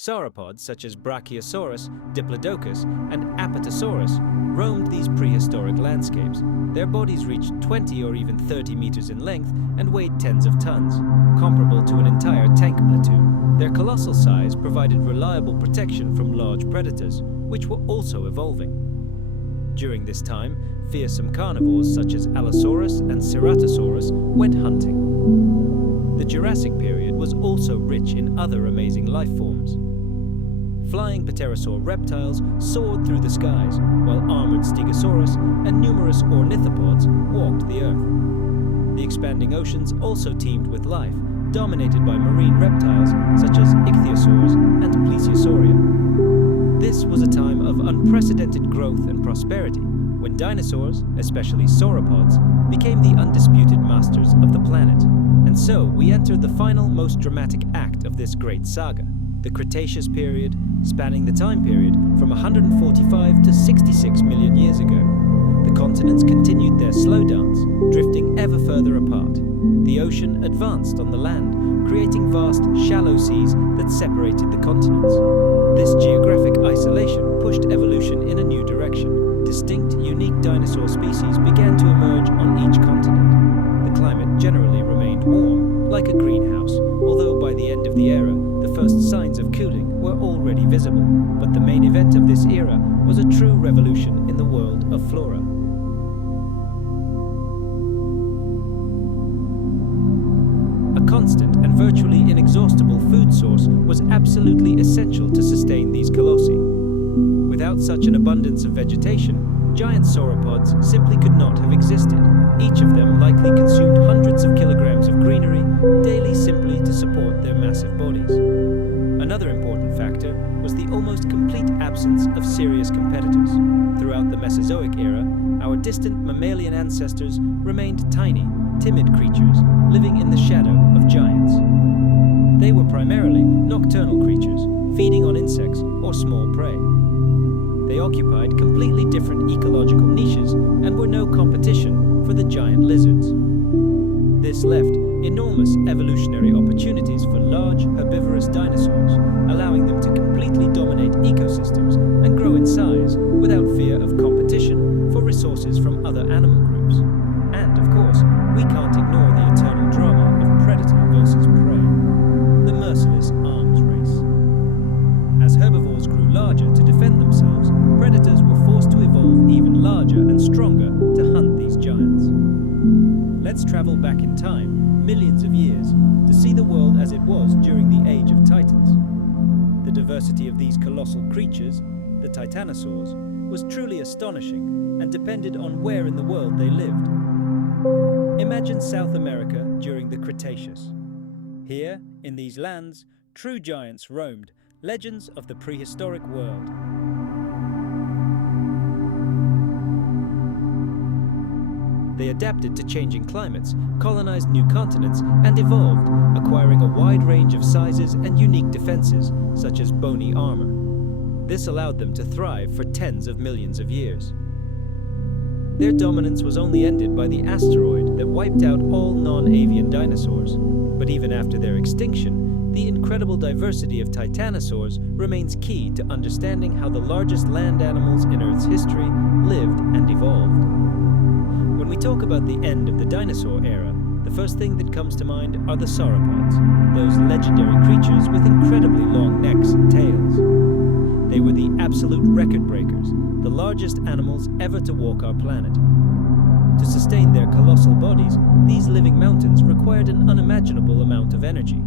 Sauropods such as Brachiosaurus, Diplodocus, and Apatosaurus roamed these prehistoric landscapes. Their bodies reached 20 or even 30 meters in length and weighed tens of tons, comparable to an entire tank platoon. Their colossal size provided reliable protection from large predators, which were also evolving. During this time, fearsome carnivores such as Allosaurus and Ceratosaurus went hunting. The Jurassic period was also rich in other amazing life forms. Flying pterosaur reptiles soared through the skies, while armored stegosaurus and numerous ornithopods walked the earth. The expanding oceans also teemed with life, dominated by marine reptiles such as ichthyosaurs and plesiosauria. This was a time of unprecedented growth and prosperity, when dinosaurs, especially sauropods, became the undisputed masters of the planet. And so we enter the final, most dramatic act of this great saga, the Cretaceous period, spanning the time period from 145 to 66 million years ago. The continents continued their slow dance, drifting ever further apart. The ocean advanced on the land, creating vast, shallow seas that separated the continents. This geographic isolation pushed evolution in a new direction. Distinct, unique dinosaur species began to emerge on each continent. The climate generally remained warm, like a greenhouse, although by the end of the era, the first signs of cooling were already visible. But the main event of this era was a true revolution in the world of flora. A constant and virtually inexhaustible food source was absolutely essential to sustain these colossi. Without such an abundance of vegetation, giant sauropods simply could not have existed. Each of them likely consumed hundreds of kilograms of greenery daily simply to support their massive bodies. Another important factor was the almost complete absence of serious competitors. Throughout the Mesozoic era, our distant mammalian ancestors remained tiny, timid creatures living in the shadow of giants. They were primarily nocturnal creatures, feeding on insects or small prey. They occupied completely different ecological niches and were no competition for the giant lizards. This left enormous evolutionary opportunities for large herbivorous dinosaurs, allowing them to completely dominate ecosystems and grow in size without fear of competition for resources from other animal groups. And, of course, we can't ignore the eternal drama of predator versus prey, the merciless arms race. As herbivores grew larger to defend themselves, predators were forced to evolve even larger and stronger to hunt these giants. Let's travel back in time, millions of years, to see the world as it was during the Age of Titans. The diversity of these colossal creatures, the Tyrannosaurs, was truly astonishing and depended on where in the world they lived. Imagine South America during the Cretaceous. Here, in these lands, true giants roamed, legends of the prehistoric world. They adapted to changing climates, colonized new continents, and evolved, acquiring a wide range of sizes and unique defenses, such as bony armor. This allowed them to thrive for tens of millions of years. Their dominance was only ended by the asteroid that wiped out all non-avian dinosaurs. But even after their extinction, the incredible diversity of Tyrannosaurs remains key to understanding how the largest land animals in Earth's history lived and evolved. When we talk about the end of the dinosaur era, the first thing that comes to mind are the sauropods, those legendary creatures with incredibly long necks and tails. They were the absolute record breakers, the largest animals ever to walk our planet. To sustain their colossal bodies, these living mountains required an unimaginable amount of energy.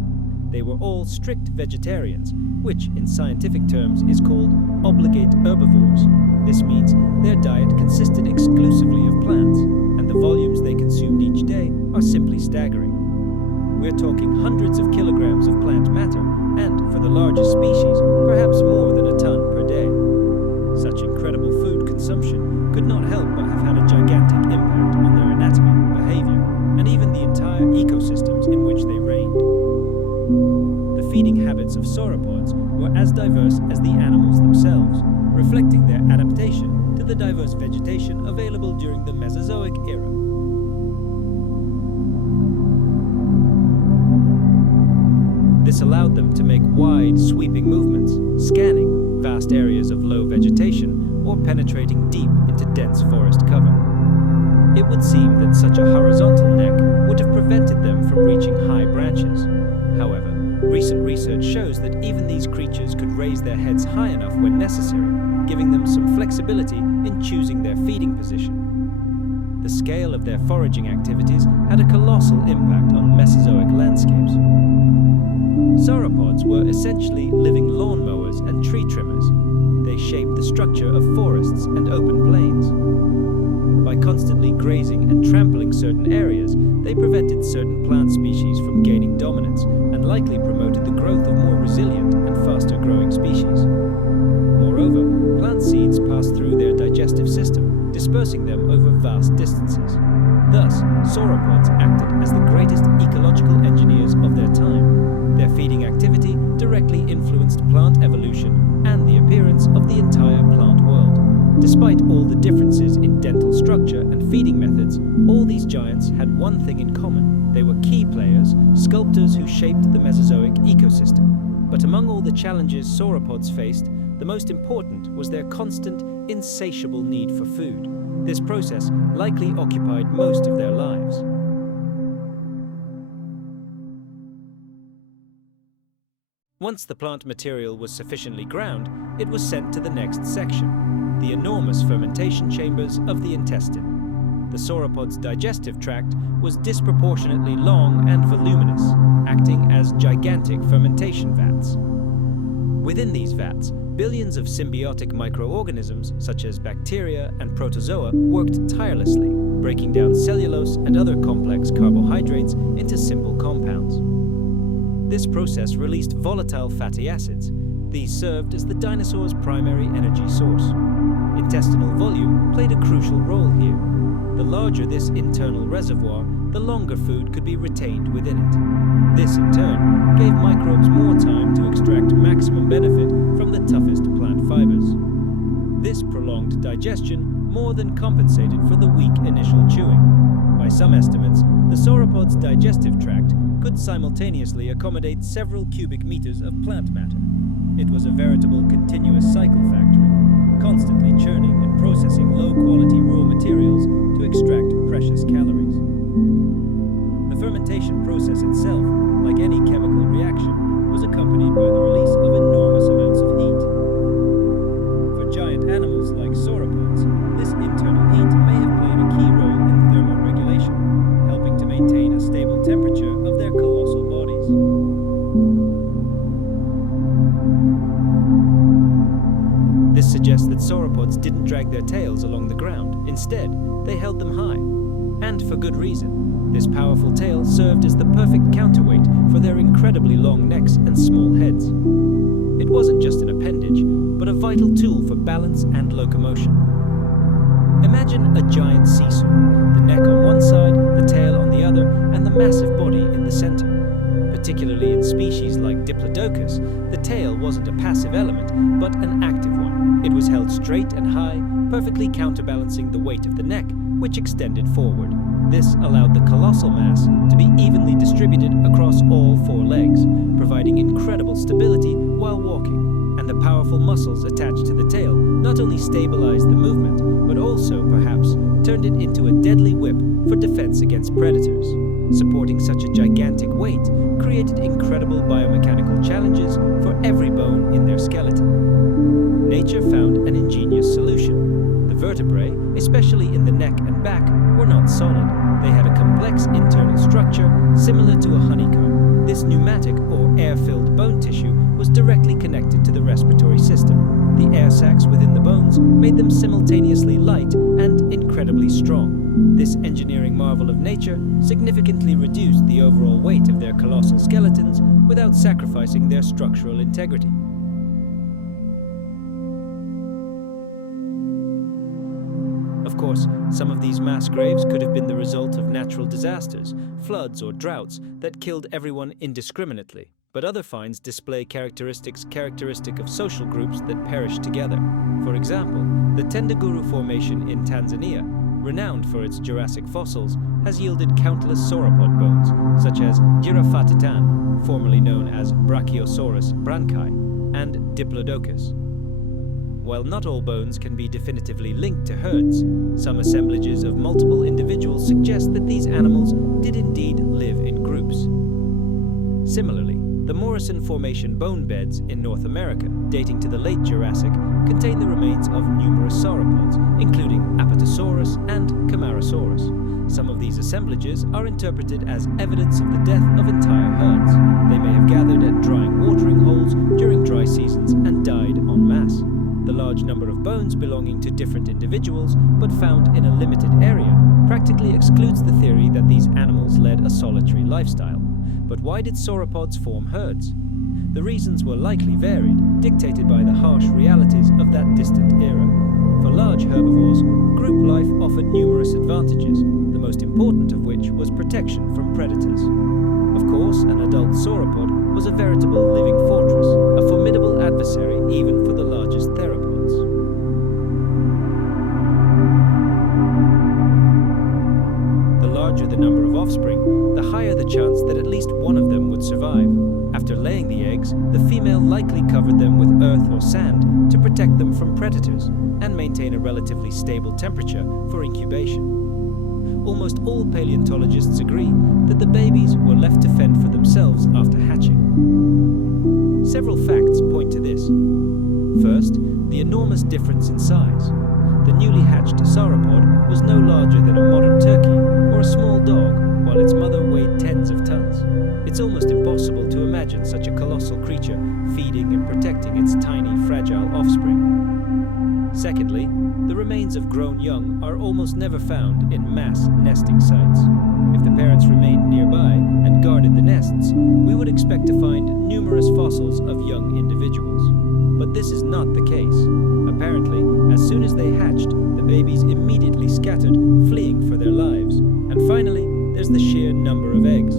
They were all strict vegetarians, which in scientific terms is called obligate herbivores. This means their diet consisted exclusively of plants, and the volumes they consumed each day are simply staggering. We're talking hundreds of kilograms of plant matter, and for the largest species, perhaps more than a ton per day. Such incredible food consumption could not help but have had a gigantic impact on their anatomy, behavior, and even the entire ecosystems in which they reigned. The feeding habits of sauropods were as diverse as the animals themselves, reflecting their adaptation to the diverse vegetation available during the Mesozoic era. This allowed them to make wide, sweeping movements, scanning vast areas of low vegetation or penetrating deep into dense forest cover. It would seem that such a horizontal neck would have prevented them from reaching high branches. However, recent research shows that even these creatures could raise their heads high enough when necessary, giving them some flexibility in choosing their feeding position. The scale of their foraging activities had a colossal impact on Mesozoic landscapes. Sauropods were essentially living lawnmowers and tree trimmers. They shaped the structure of forests and open plains. By constantly grazing and trampling certain areas, they prevented certain plant species from gaining dominance and likely promoted the growth of more resilient and faster-growing species. Moreover, plant seeds passed through their digestive system, dispersing them over vast distances. Thus, sauropods acted as the greatest ecological engineers of their time. Their feeding activity directly influenced plant evolution and the appearance of the entire plant world. Despite all the differences in dental structure and feeding methods, all these giants had one thing in common. They were key players, sculptors who shaped the Mesozoic ecosystem. But among all the challenges sauropods faced, the most important was their constant, insatiable need for food. This process likely occupied most of their lives. Once the plant material was sufficiently ground, it was sent to the next section, the enormous fermentation chambers of the intestine. The sauropod's digestive tract was disproportionately long and voluminous, acting as gigantic fermentation vats. Within these vats, billions of symbiotic microorganisms, such as bacteria and protozoa, worked tirelessly, breaking down cellulose and other complex carbohydrates into simple compounds. This process released volatile fatty acids. These served as the dinosaurs' primary energy source. Intestinal volume played a crucial role here. The larger this internal reservoir, the longer food could be retained within it. This, in turn, gave microbes more time to extract maximum benefit from the toughest plant fibers. This prolonged digestion more than compensated for the weak initial chewing. By some estimates, the sauropod's digestive tract could simultaneously accommodate several cubic meters of plant matter. It was a veritable continuous cycle factory, constantly churning and processing low-quality raw materials to extract precious calories. The fermentation process itself, like any chemical reaction, was accompanied by the release of enormous amounts of heat. For giant animals like sauropods, this internal heat may have played a key role in thermoregulation, helping to maintain a stable temperature of their colossal bodies. This suggests that sauropods didn't drag their tails along the ground. Instead, they held them high. And for good reason. This powerful tail served as the perfect counterweight for their incredibly long necks and small heads. It wasn't just an appendage, but a vital tool for balance and locomotion. Imagine a giant seesaw, the neck on one side, the tail on the other, and the massive body in the center. Particularly in species like Diplodocus, the tail wasn't a passive element, but an active one. It was held straight and high, perfectly counterbalancing the weight of the neck, which extended forward. This allowed the colossal mass to be evenly distributed across all four legs, providing incredible stability while walking. And the powerful muscles attached to the tail not only stabilized the movement, but also, perhaps, turned it into a deadly whip for defense against predators. Supporting such a gigantic weight created incredible biomechanical challenges for every bone in their skeleton. Nature found an ingenious solution. The vertebrae, especially in the neck and back, were not solid. They had a complex internal structure similar to a honeycomb. This pneumatic or air-filled bone tissue was directly connected to the respiratory system. The air sacs within the bones made them simultaneously light and incredibly strong. This engineering marvel of nature significantly reduced the overall weight of their colossal skeletons without sacrificing their structural integrity. Of course, some of these mass graves could have been the result of natural disasters, floods or droughts that killed everyone indiscriminately. But other finds display characteristics characteristic of social groups that perished together. For example, the Tendaguru Formation in Tanzania, renowned for its Jurassic fossils, has yielded countless sauropod bones, such as Giraffatitan, formerly known as Brachiosaurus branchi, and Diplodocus. While not all bones can be definitively linked to herds, some assemblages of multiple individuals suggest that these animals did indeed live in groups. Similarly, the Morrison Formation bone beds in North America, dating to the late Jurassic, contain the remains of numerous sauropods, including Apatosaurus and Camarasaurus. Some of these assemblages are interpreted as evidence of the death of entire herds. They may have gathered at drying watering holes during dry seasons and died en masse. The large number of bones belonging to different individuals, but found in a limited area, practically excludes the theory that these animals led a solitary lifestyle. But why did sauropods form herds? The reasons were likely varied, dictated by the harsh realities of that distant era. For large herbivores, group life offered numerous advantages, the most important of which was protection from predators. Of course, an adult sauropod was a veritable living fortress, a formidable adversary even for the largest theropods. The larger the number of offspring, the higher the chance that at least one of them would survive. After laying the eggs, the female likely covered them with earth or sand to protect them from predators and maintain a relatively stable temperature for incubation. Almost all paleontologists agree that the babies were left to fend for themselves after hatching. Several facts point to this. First, the enormous difference in size. The newly hatched sauropod was no larger than a modern turkey or a small dog, while its mother weighed tens of tons. It's almost impossible to imagine such a colossal creature feeding and protecting its tiny, fragile offspring. Secondly, the remains of grown young are almost never found in mass nesting sites. If the parents remained nearby and guarded the nests, we would expect to find numerous fossils of young individuals. But this is not the case. Apparently, as soon as they hatched, the babies immediately scattered, fleeing for their lives. And finally, there's the sheer number of eggs.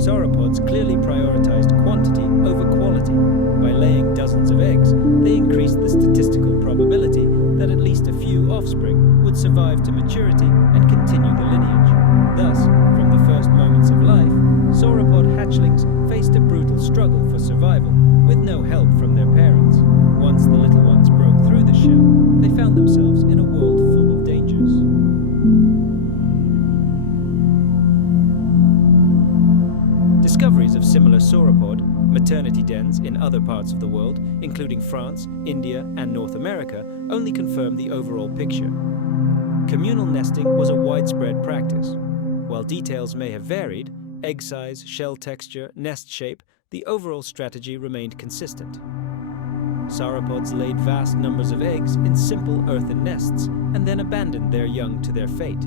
Sauropods clearly prioritized quantity over quality. By laying dozens of eggs, they increased the statistical probability that at least a few offspring would survive to maturity and continue the lineage. Thus, from the first moments of life, sauropod hatchlings faced a brutal struggle for survival, with no help from their parents. Once the little ones broke through the shell, they found themselves in a world full of dangers. Discoveries of similar sauropod maternity dens in other parts of the world, including France, India, and North America, only confirm the overall picture. Communal nesting was a widespread practice. While details may have varied, egg size, shell texture, nest shape, the overall strategy remained consistent. Sauropods laid vast numbers of eggs in simple earthen nests and then abandoned their young to their fate.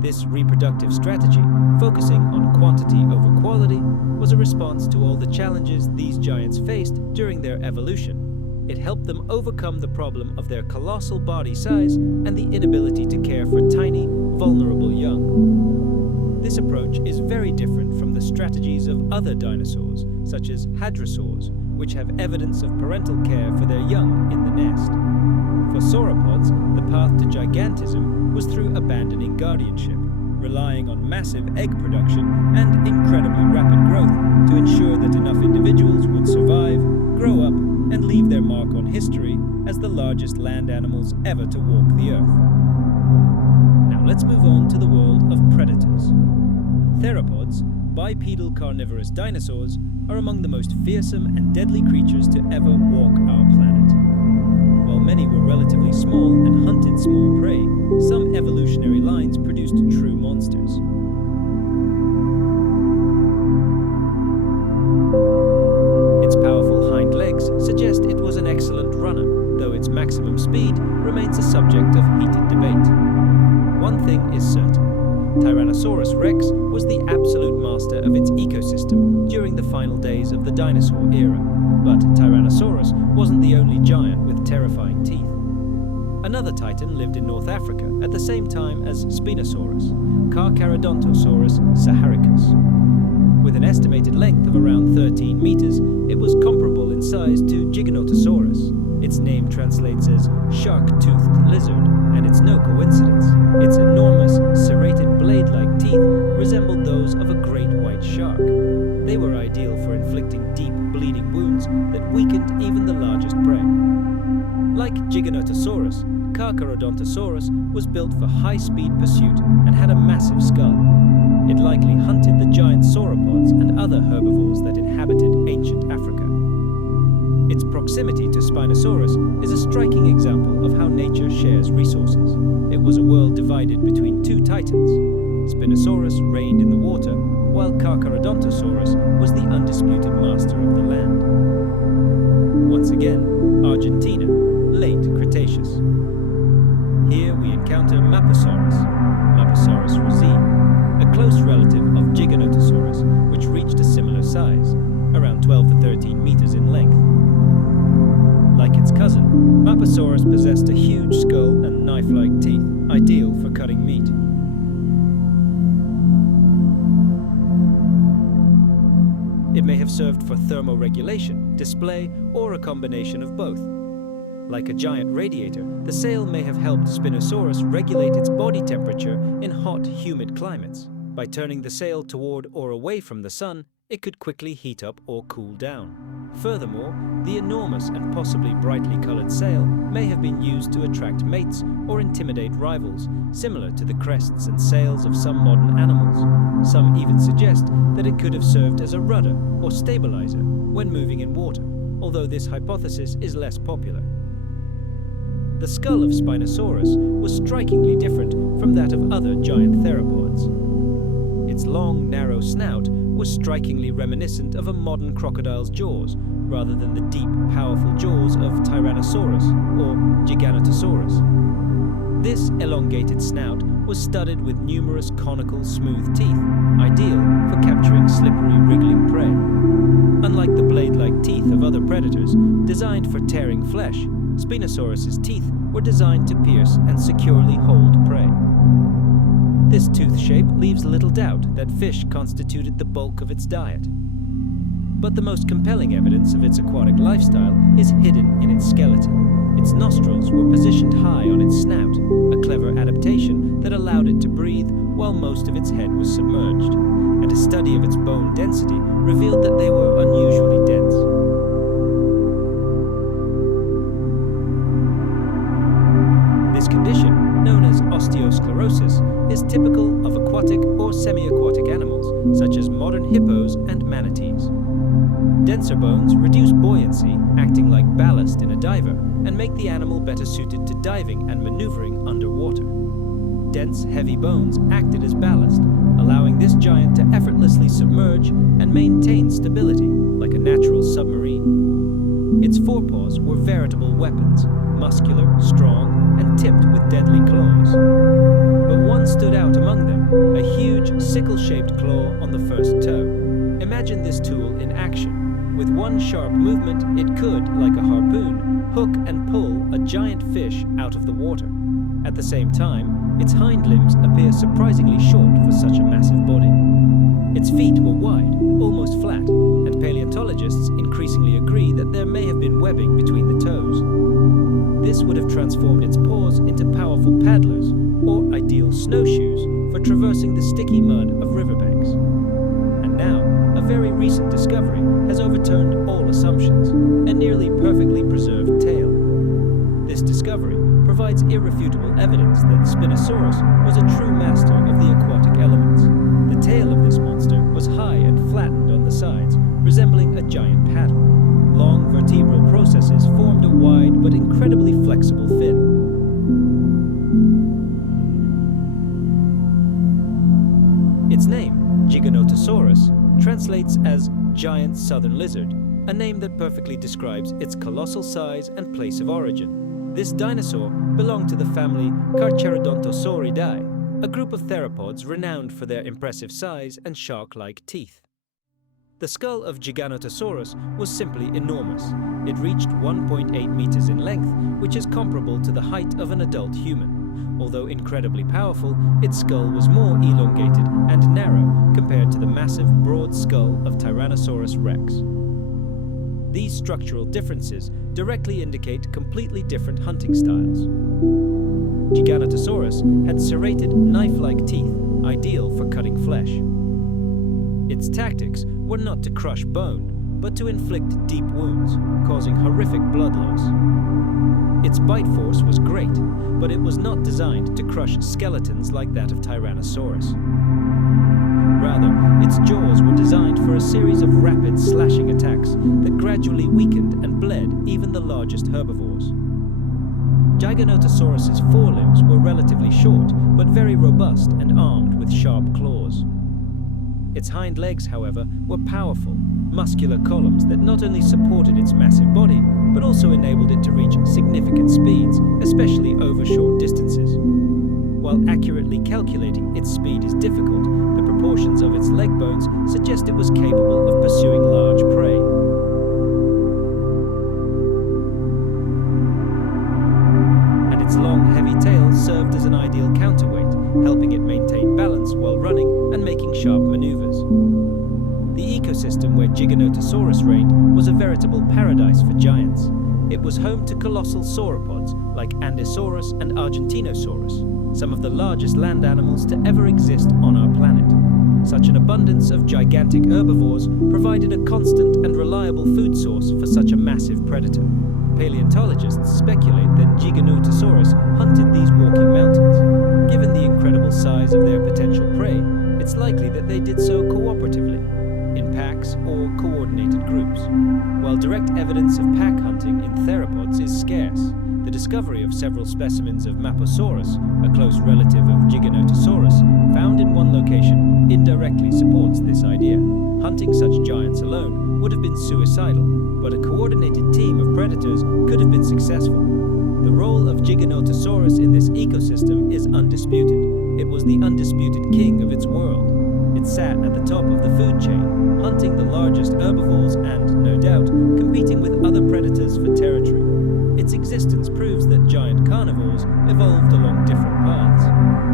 This reproductive strategy, focusing on quantity over quality, was a response to all the challenges these giants faced during their evolution. It helped them overcome the problem of their colossal body size and the inability to care for tiny, vulnerable young. This approach is very different from the strategies of other dinosaurs, such as hadrosaurs, which have evidence of parental care for their young in the nest. For sauropods, the path to gigantism was through abandoning guardianship, relying on massive egg production and incredibly rapid growth to ensure that enough individuals would survive, grow up, and leave their mark on history as the largest land animals ever to walk the earth. Now let's move on to the world of predators. Theropods, bipedal carnivorous dinosaurs, are among the most fearsome and deadly creatures to ever walk our planet. While many were relatively small and hunted small prey, some evolutionary lines produced true monsters. Its powerful hind legs suggest it was an excellent runner, though its maximum speed remains a subject of heated debate. One thing is certain. Tyrannosaurus rex was the absolute master of its ecosystem during the final days of the dinosaur era, but Tyrannosaurus wasn't the only giant with terrifying teeth. Another titan lived in North Africa at the same time as Spinosaurus, Carcharodontosaurus saharicus. With an estimated length of around 13 meters, it was comparable in size to Giganotosaurus. Its Its name translates as shark-toothed lizard, and it's no coincidence. Its enormous, serrated blade-like teeth resembled those of a great white shark. They were ideal for inflicting deep, bleeding wounds that weakened even the largest prey. Like Giganotosaurus, Carcharodontosaurus was built for high-speed pursuit and had a massive skull. It likely hunted the giant sauropods and other herbivores that inhabited ancient Africa. Its proximity to Spinosaurus is a striking example of how nature shares resources. It was a world divided between two titans. Spinosaurus reigned in the water, while Carcharodontosaurus was the undisputed master of the land. Once again, Argentina, late Cretaceous. Here we encounter Mapusaurus, Mapusaurus rosei, a close relative of Giganotosaurus, which reached a similar size, around 12 to 13 meters in length. Like its cousin, Mapusaurus possessed a huge skull and knife-like teeth, ideal for cutting meat. It may have served for thermoregulation, display, or a combination of both. Like a giant radiator, the sail may have helped Spinosaurus regulate its body temperature in hot, humid climates. By turning the sail toward or away from the sun, it could quickly heat up or cool down. Furthermore, the enormous and possibly brightly colored sail may have been used to attract mates or intimidate rivals, similar to the crests and sails of some modern animals. Some even suggest that it could have served as a rudder or stabilizer when moving in water, although this hypothesis is less popular. The skull of Spinosaurus was strikingly different from that of other giant theropods. Its long, narrow snout was strikingly reminiscent of a modern crocodile's jaws, rather than the deep, powerful jaws of Tyrannosaurus or Giganotosaurus. This elongated snout was studded with numerous conical, smooth teeth, ideal for capturing slippery, wriggling prey. Unlike the blade-like teeth of other predators, designed for tearing flesh, Spinosaurus's teeth were designed to pierce and securely hold prey. This tooth shape leaves little doubt that fish constituted the bulk of its diet. But the most compelling evidence of its aquatic lifestyle is hidden in its skeleton. Its nostrils were positioned high on its snout, a clever adaptation that allowed it to breathe while most of its head was submerged, and a study of its bone density revealed that they were unusually dense. This condition, known as osteosclerosis, is typical of aquatic or semi-aquatic animals, such as modern hippos and manatees. Denser bones reduce buoyancy, acting like ballast in a diver, and make the animal better suited to diving and maneuvering underwater. Dense, heavy bones acted as ballast, allowing this giant to effortlessly submerge and maintain stability, like a natural submarine. Its forepaws were veritable weapons, muscular, strong, and tipped with deadly claws. But one stood out among them, a huge, sickle-shaped claw on the first toe. Imagine this tool in action. With one sharp movement, it could, like a harpoon, hook and pull a giant fish out of the water. At the same time, its hind limbs appear surprisingly short for such a massive body. Its feet were wide, almost flat, and paleontologists increasingly agree that there may have been webbing between the toes. This would have transformed its paws into powerful paddlers, or ideal snowshoes for traversing the sticky mud of riverbanks. And now, a very recent discovery has overturned all assumptions, a nearly perfectly preserved tail. This discovery provides irrefutable evidence that Spinosaurus was a true master of the aquatic elements. The tail of this monster was high and flattened on the sides, resembling a giant paddle. Long vertebral processes formed a wide but incredibly flexible fin. Its name, Giganotosaurus, translates as giant southern lizard, a name that perfectly describes its colossal size and place of origin. This dinosaur belonged to the family Carcharodontosauridae, a group of theropods renowned for their impressive size and shark-like teeth. The skull of Giganotosaurus was simply enormous. It reached 1.8 meters in length, which is comparable to the height of an adult human. Although incredibly powerful, its skull was more elongated and narrow compared to the massive, broad skull of Tyrannosaurus rex. These structural differences directly indicate completely different hunting styles. Giganotosaurus had serrated, knife-like teeth, ideal for cutting flesh. Its tactics were not to crush bone, but to inflict deep wounds, causing horrific blood loss. Its bite force was great, but it was not designed to crush skeletons like that of Tyrannosaurus. Rather, its jaws were designed for a series of rapid slashing attacks that gradually weakened and bled even the largest herbivores. Giganotosaurus's forelimbs were relatively short, but very robust and armed with sharp claws. Its hind legs, however, were powerful, muscular columns that not only supported its massive body, but also enabled it to reach significant speeds, especially over short distances. While accurately calculating its speed is difficult, the proportions of its leg bones suggest it was capable of pursuing large prey. And its long, heavy tail served as an ideal counterweight, helping it maintain balance while running and making sharp maneuvers. The ecosystem where Giganotosaurus reigned was a veritable paradise for giants. It was home to colossal sauropods like Andysaurus and Argentinosaurus, some of the largest land animals to ever exist on our planet. Such an abundance of gigantic herbivores provided a constant and reliable food source for such a massive predator. Paleontologists speculate that Giganotosaurus hunted these walking mountains. Given the incredible size of their potential prey, it's likely that they did so cooperatively, in packs or coordinated groups. While direct evidence of pack hunting in theropods is scarce, the discovery of several specimens of Maposaurus, a close relative of Giganotosaurus, found in one location indirectly supports this idea. Hunting such giants alone would have been suicidal, but a coordinated team of predators could have been successful. The role of Giganotosaurus in this ecosystem is undisputed. It was the undisputed king of its world. It sat at the top of the food chain, hunting the largest herbivores and, no doubt, competing with other predators for territory. Its existence proves that giant carnivores evolved along different paths.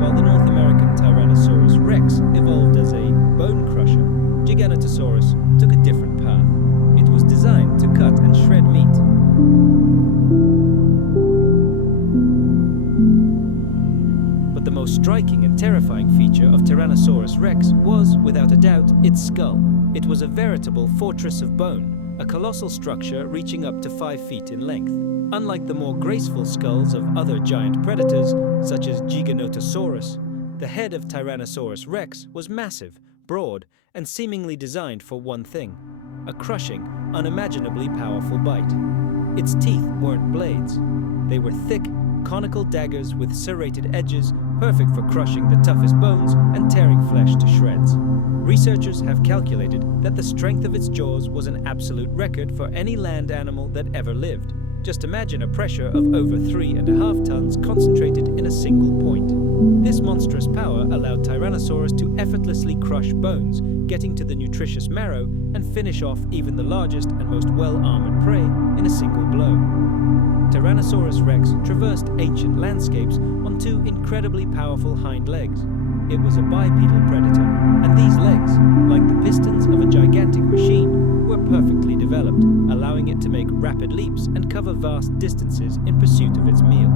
While the North American Tyrannosaurus rex evolved as a bone crusher, Giganotosaurus took a different path. It was designed to cut and shred meat. But the most striking and terrifying feature of Tyrannosaurus rex was, without a doubt, its skull. It was a veritable fortress of bone, a colossal structure reaching up to 5 feet in length. Unlike the more graceful skulls of other giant predators, such as Giganotosaurus, the head of Tyrannosaurus rex was massive, broad, and seemingly designed for one thing: a crushing, unimaginably powerful bite. Its teeth weren't blades. They were thick, conical daggers with serrated edges, perfect for crushing the toughest bones and tearing flesh to shreds. Researchers have calculated that the strength of its jaws was an absolute record for any land animal that ever lived. Just imagine a pressure of over 3.5 tons concentrated in a single point. This monstrous power allowed Tyrannosaurus to effortlessly crush bones, getting to the nutritious marrow and finish off even the largest and most well-armored prey in a single blow. Tyrannosaurus rex traversed ancient landscapes on 2 incredibly powerful hind legs. It was a bipedal predator, and these legs, like the pistons of a gigantic machine, were perfectly developed, allowing it to make rapid leaps and cover vast distances in pursuit of its meal.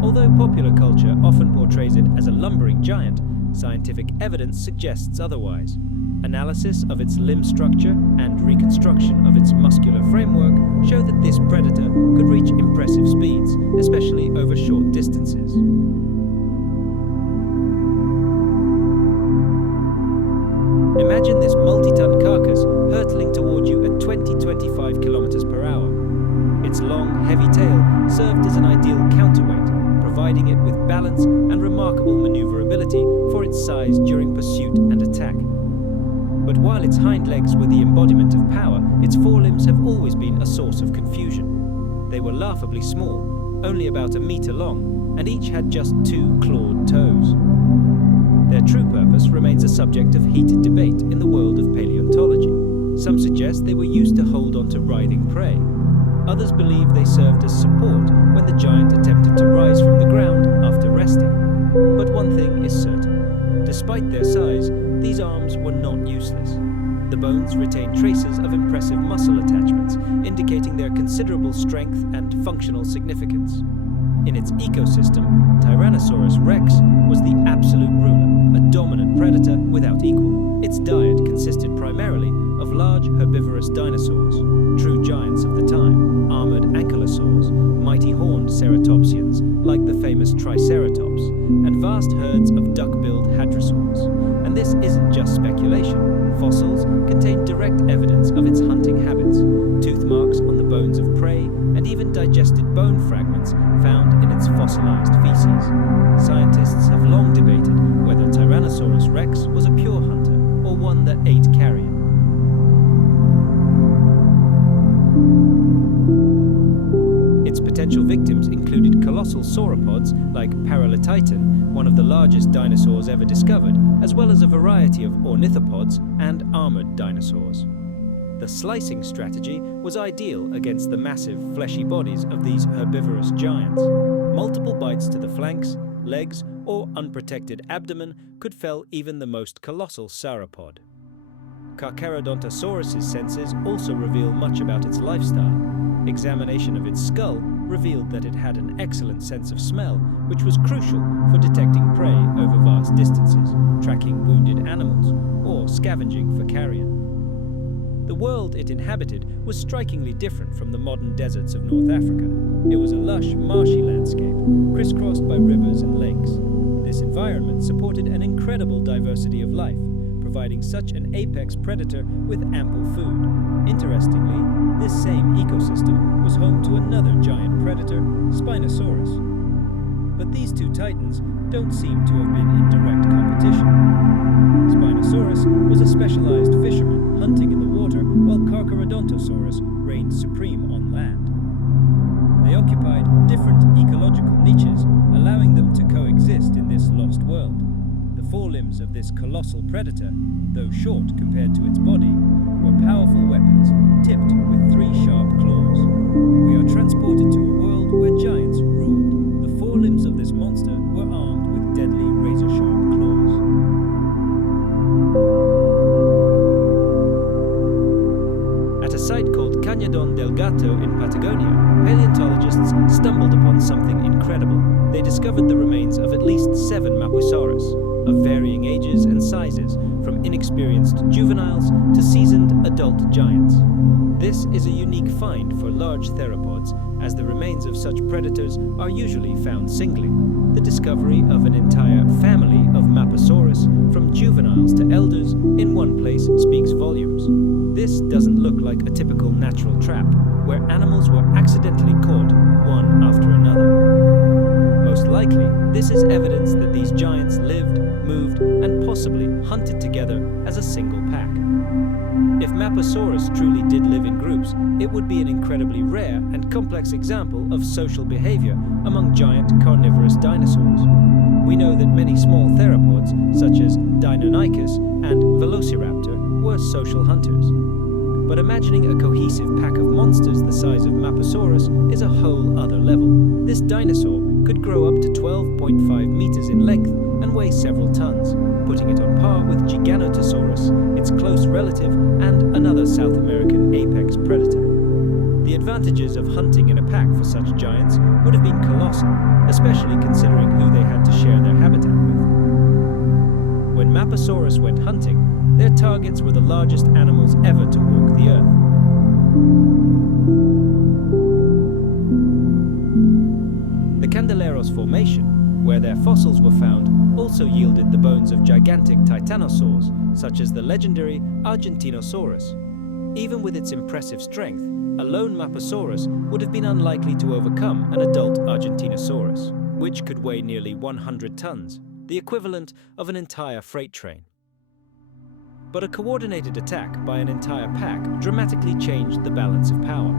Although popular culture often portrays it as a lumbering giant, scientific evidence suggests otherwise. Analysis of its limb structure and reconstruction of its muscular framework show that this predator could reach impressive speeds, especially over short distances. Imagine this multi-ton carcass hurtling toward you at 20-25 kilometers per hour. Its long, heavy tail served as an ideal counterweight, providing it with balance and remarkable maneuverability for its size during pursuit and attack. But while its hind legs were the embodiment of power, its forelimbs have always been a source of confusion. They were laughably small, only about a meter long, and each had just 2 clawed toes. Their true purpose remains a subject of heated debate in the world of paleontology. Some suggest they were used to hold on to writhing prey. Others believe they served as support when the giant attempted to rise from the ground after resting. But one thing is certain. Despite their size, these arms were not useless. The bones retain traces of impressive muscle attachments, indicating their considerable strength and functional significance. In its ecosystem, Tyrannosaurus rex was the absolute ruler, a dominant predator without equal. Its diet consisted primarily of large herbivorous dinosaurs, true giants of the time, armored ankylosaurs, mighty horned ceratopsians like the famous Triceratops, and vast herds of duck-billed hadrosaurs. And this isn't just speculation. Fossils contain direct evidence of its hunting habits, tooth marks on the bones of prey, and even digested bone fragments found in its fossilized feces. Scientists have long debated whether Tyrannosaurus rex was a pure hunter or one that ate carrion. Its potential victims included colossal sauropods like Paralititan, one of the largest dinosaurs ever discovered, as well as a variety of ornithopods and armored dinosaurs. The slicing strategy was ideal against the massive, fleshy bodies of these herbivorous giants. Multiple bites to the flanks, legs, or unprotected abdomen could fell even the most colossal sauropod. Carcharodontosaurus's senses also reveal much about its lifestyle. Examination of its skull revealed that it had an excellent sense of smell, which was crucial for detecting prey over vast distances, tracking wounded animals, or scavenging for carrion. The world it inhabited was strikingly different from the modern deserts of North Africa. It was a lush, marshy landscape, crisscrossed by rivers and lakes. This environment supported an incredible diversity of life, providing such an apex predator with ample food. Interestingly, this same ecosystem was home to another giant predator, Spinosaurus. But these two titans don't seem to have been in direct competition. Spinosaurus was a specialized fisherman hunting in the water, while Carcharodontosaurus reigned supreme on land. They occupied different ecological niches, allowing them to coexist in this lost world. The forelimbs of this colossal predator, though short compared to its body, were powerful weapons, tipped with 3 sharp claws. We are transported to a world where giants ruled. The forelimbs of this monster were armed with deadly razor-sharp claws. At a site called Cañadón del Gato in Patagonia, paleontologists stumbled upon something incredible. They discovered the remains of at least 7 Mapusaurus, of varying ages and sizes, from inexperienced juveniles to seasoned adult giants. This is a unique find for large theropods, as the remains of such predators are usually found singly. The discovery of an entire family of Mapusaurus, from juveniles to elders, in one place speaks volumes. This doesn't look like a typical natural trap, where animals were accidentally caught one after another. Most likely, this is evidence that these giants lived, moved, and possibly hunted together as a single pack. If Mapusaurus truly did live in groups, it would be an incredibly rare and complex example of social behavior among giant carnivorous dinosaurs. We know that many small theropods, such as Deinonychus and Velociraptor, were social hunters. But imagining a cohesive pack of monsters the size of Mapusaurus is a whole other level. This dinosaur could grow up to 12.5 meters in length and weigh several tons, putting it on par with Giganotosaurus, its close relative and another South American apex predator. The advantages of hunting in a pack for such giants would have been colossal, especially considering who they had to share their habitat with. When Mapusaurus went hunting, their targets were the largest animals ever to walk the earth. The Candeleros Formation, where their fossils were found, also yielded the bones of gigantic titanosaurs, such as the legendary Argentinosaurus. Even with its impressive strength, a lone Mapusaurus would have been unlikely to overcome an adult Argentinosaurus, which could weigh nearly 100 tons, the equivalent of an entire freight train. But a coordinated attack by an entire pack dramatically changed the balance of power.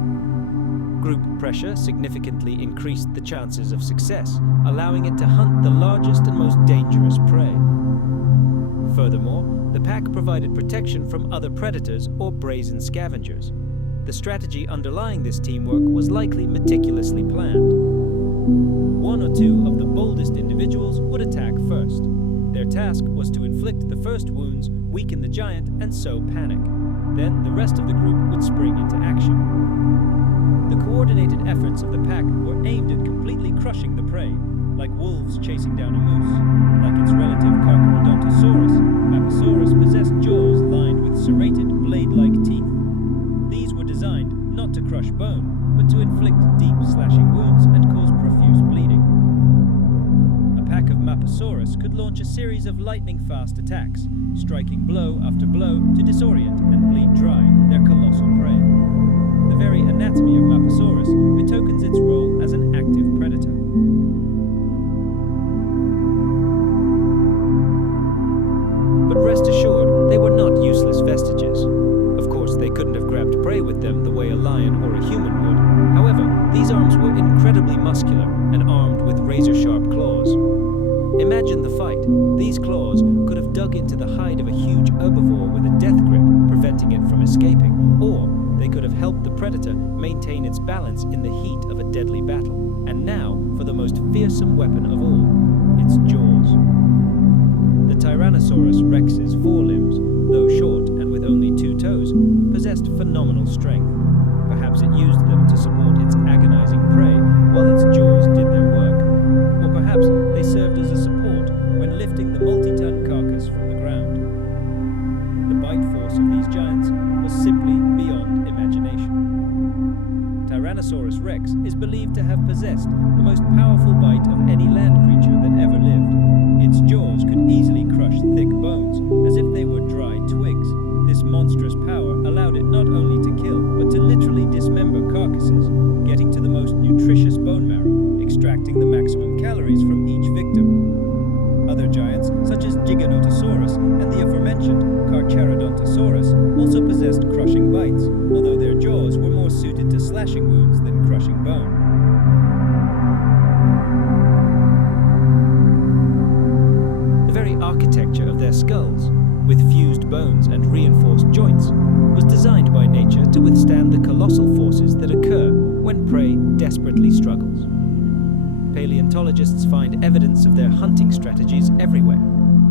Group pressure significantly increased the chances of success, allowing it to hunt the largest and most dangerous prey. Furthermore, the pack provided protection from other predators or brazen scavengers. The strategy underlying this teamwork was likely meticulously planned. One or two of the boldest individuals would attack first. Their task was to inflict the first wounds, weaken the giant, and sow panic. Then the rest of the group would spring into action. The coordinated efforts of the pack were aimed at completely crushing the prey, like wolves chasing down a moose. Like its relative Carcharodontosaurus, Maposaurus possessed jaws lined with serrated, blade-like teeth. These were designed not to crush bone, but to inflict deep slashing wounds and cause profuse bleeding. A pack of Maposaurus could launch a series of lightning-fast attacks, striking blow after blow to disorient and bleed dry their colossal prey. The very anatomy of Maposaurus betokens its role as an active predator. But rest assured, they were not useless vestiges. Of course, they couldn't have grabbed prey with them the way a lion or a human would. However, these arms were incredibly muscular and armed with razor-sharp claws. Imagine the fight. These claws could have dug into the hide of a huge herbivore with a death grip, preventing it from escaping, or they could have helped the predator maintain its balance in the heat of a deadly battle. And now, for the most fearsome weapon of all, its jaws. The Tyrannosaurus rex's forelimbs, though short and with only 2 toes, possessed phenomenal strength. Perhaps it used them to support its agonizing prey while its jaws did their work. Or perhaps they served as a support when lifting the multi-ton carcass from the ground. The bite force of these giants was simply beyond imagination. Tyrannosaurus rex is believed to have possessed the most powerful bite of any land creature that ever lived. Its jaws could easily crush thick bones as if they were dry twigs. This monstrous power allowed it not only to kill, but to literally dismember carcasses, getting to the most nutritious bone marrow, extracting the maximum calories from each victim. Other giants, such as Giganotosaurus and the aforementioned Carcharodontosaurus, also possessed crushing bites, although their jaws were more suited to slashing wounds than crushing bone. The very architecture of their skulls, with fused bones and reinforced joints, was designed by nature to withstand the colossal forces that occur when prey desperately struggles. Paleontologists find evidence of their hunting strategies everywhere.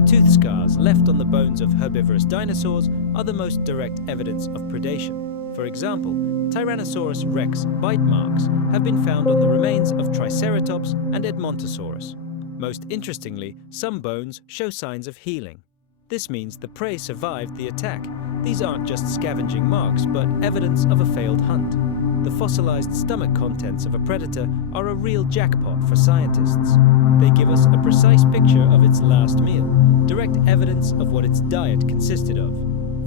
Tooth scars left on the bones of herbivorous dinosaurs are the most direct evidence of predation. For example, Tyrannosaurus rex bite marks have been found on the remains of Triceratops and Edmontosaurus. Most interestingly, some bones show signs of healing. This means the prey survived the attack. These aren't just scavenging marks, but evidence of a failed hunt. The fossilized stomach contents of a predator are a real jackpot for scientists. They give us a precise picture of its last meal, direct evidence of what its diet consisted of.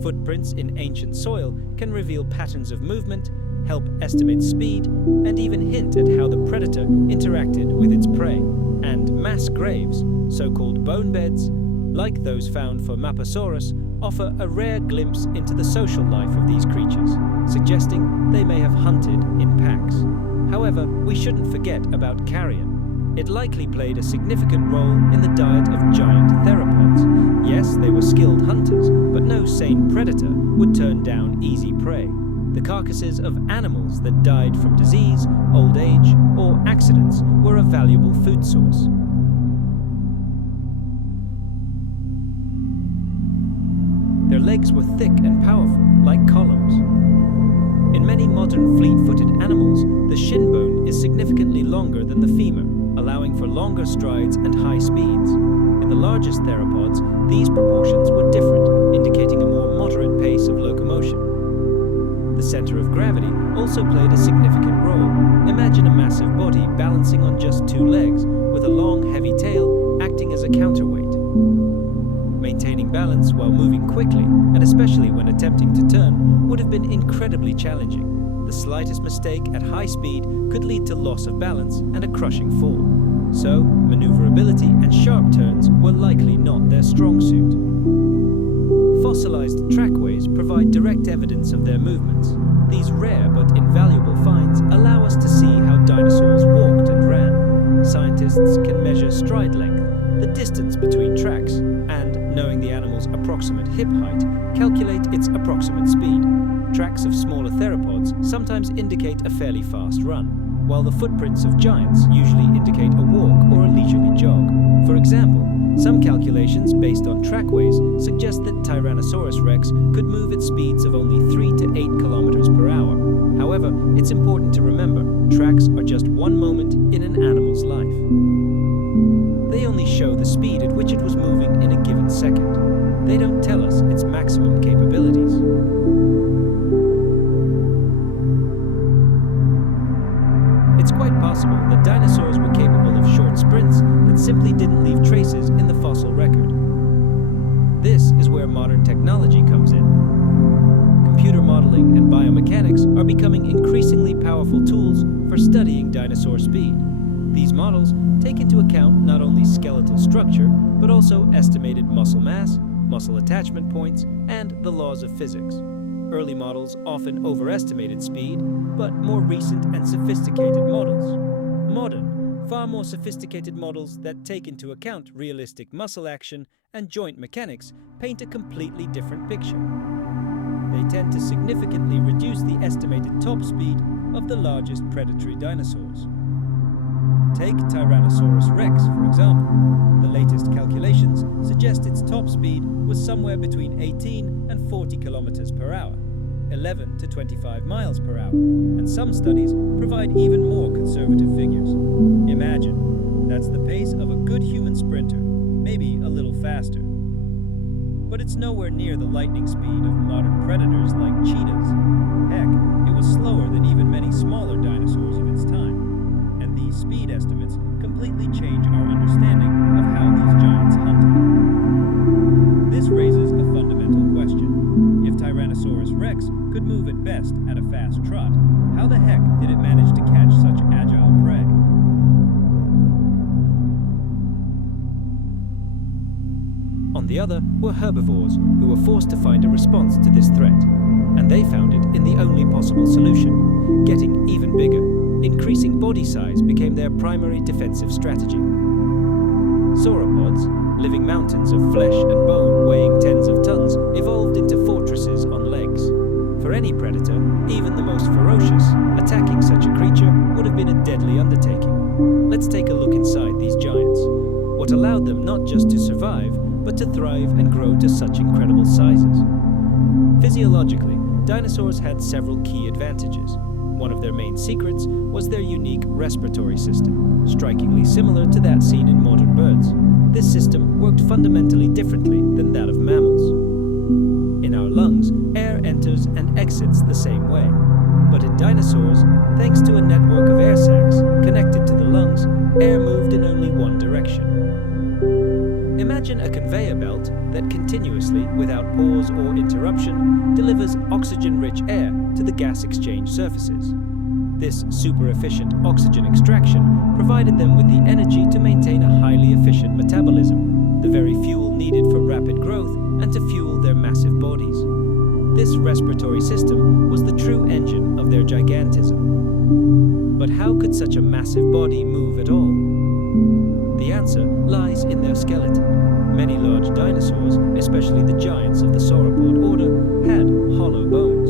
Footprints in ancient soil can reveal patterns of movement, help estimate speed, and even hint at how the predator interacted with its prey. And mass graves, so-called bone beds, like those found for Maposaurus, offer a rare glimpse into the social life of these creatures, suggesting they may have hunted in packs. However, we shouldn't forget about carrion. It likely played a significant role in the diet of giant theropods. Yes, they were skilled hunters, but no sane predator would turn down easy prey. The carcasses of animals that died from disease, old age, or accidents were a valuable food source. Their legs were thick and powerful, like columns. In many modern fleet-footed animals, the shin bone is significantly longer than the femur, allowing for longer strides and high speeds. In the largest theropods, these proportions were different, indicating a more moderate pace of locomotion. The center of gravity also played a significant role. Imagine a massive body balancing on just 2 legs, with a long, heavy tail acting as a counterweight. Maintaining balance while moving quickly, and especially when attempting to turn, would have been incredibly challenging. The slightest mistake at high speed could lead to loss of balance and a crushing fall. So, maneuverability and sharp turns were likely not their strong suit. Fossilized trackways provide direct evidence of their movements. These rare but invaluable finds allow us to see how dinosaurs walked and ran. Scientists can measure stride length, the distance between tracks, and, knowing the animal's approximate hip height, calculate its approximate speed. Tracks of smaller theropods sometimes indicate a fairly fast run, while the footprints of giants usually indicate a walk or a leisurely jog. For example, Some calculations based on trackways suggest that Tyrannosaurus rex could move at speeds of only 3 to 8 kilometers per hour. However, it's important to remember, tracks are just one moment in an animal's life. They only show the speed at which it was moving in a given second. They don't tell us its maximum capabilities. It's quite possible that dinosaurs were capable of short sprints that simply didn't leave traces in the fossil record. This is where modern technology comes in. Computer modeling and biomechanics are becoming increasingly powerful tools for studying dinosaur speed. These models take into account not only skeletal structure, but also estimated muscle mass, muscle attachment points, and the laws of physics. Early models often overestimated speed, but more recent and sophisticated models. Modern, far more sophisticated models that take into account realistic muscle action and joint mechanics paint a completely different picture. They tend to significantly reduce the estimated top speed of the largest predatory dinosaurs. Take Tyrannosaurus rex, for example. The latest calculations suggest its top speed was somewhere between 18 and 40 kilometers per hour, 11 to 25 miles per hour, and some studies provide even more conservative figures. Imagine, that's the pace of a good human sprinter, maybe a little faster. But it's nowhere near the lightning speed of modern predators like cheetahs. Heck, it was slower than even many smaller dinosaurs of its time. And these speed estimates completely change our understanding of how these giants hunted. This raises a fundamental question. If Tyrannosaurus rex could move at best at a fast trot, how the heck did it manage to catch such agile prey? On the other were herbivores, who were forced to find a response to this threat. And they found it in the only possible solution, getting even bigger. Increasing body size became their primary defensive strategy. Sauropods, living mountains of flesh and bone weighing tens of tons, evolved into fortresses on legs. For any predator, even the most ferocious, attacking such a creature would have been a deadly undertaking. Let's take a look inside these giants. What allowed them not just to survive, but to thrive and grow to such incredible sizes. Physiologically, dinosaurs had several key advantages. One of their main secrets was their unique respiratory system, strikingly similar to that seen in modern birds. This system worked fundamentally differently than that of mammals. In our lungs, air enters and exits the same way. But in dinosaurs, thanks to a network of air sacs connected to the lungs, air moved in only one direction. Imagine a conveyor belt that continuously, without pause or interruption, delivers oxygen-rich air to the gas exchange surfaces. This super-efficient oxygen extraction provided them with the energy to maintain a highly efficient metabolism, the very fuel needed for rapid growth and to fuel their massive bodies. This respiratory system was the true engine of their gigantism. But how could such a massive body move at all? The answer lies in their skeleton. Many large dinosaurs, especially the giants of the sauropod order, had hollow bones.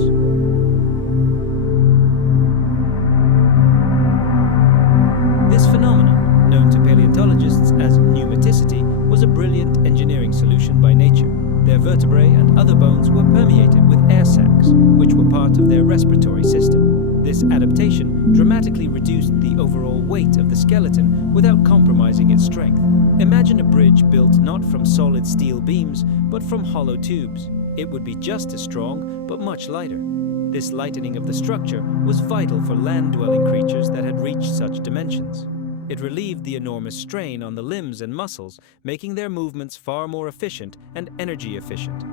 This phenomenon, known to paleontologists as pneumaticity, was a brilliant engineering solution by nature. Their vertebrae and other bones were permeated with air sacs, which were part of their respiratory system. This adaptation dramatically reduced the overall weight of the skeleton without compromising its strength. Imagine a bridge built not from solid steel beams, but from hollow tubes. It would be just as strong, but much lighter. This lightening of the structure was vital for land-dwelling creatures that had reached such dimensions. It relieved the enormous strain on the limbs and muscles, making their movements far more efficient and energy efficient.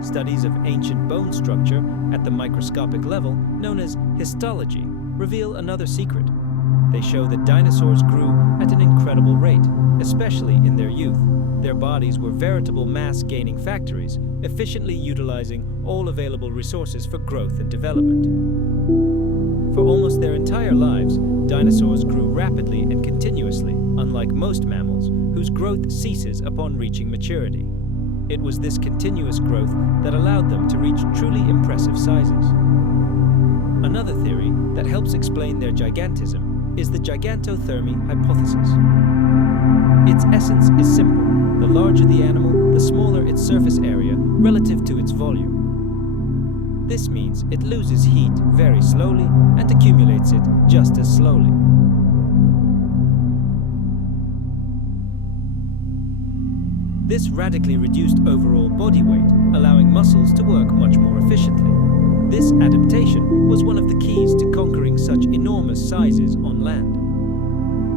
Studies of ancient bone structure at the microscopic level, known as histology, reveal another secret. They show that dinosaurs grew at an incredible rate, especially in their youth. Their bodies were veritable mass-gaining factories, efficiently utilizing all available resources for growth and development. For almost their entire lives, dinosaurs grew rapidly and continuously, unlike most mammals, whose growth ceases upon reaching maturity. It was this continuous growth that allowed them to reach truly impressive sizes. Another theory that helps explain their gigantism is the gigantothermy hypothesis. Its essence is simple. The larger the animal, the smaller its surface area relative to its volume. This means it loses heat very slowly and accumulates it just as slowly. This radically reduced overall body weight, allowing muscles to work much more efficiently. This adaptation was one of the keys to conquering such enormous sizes on land.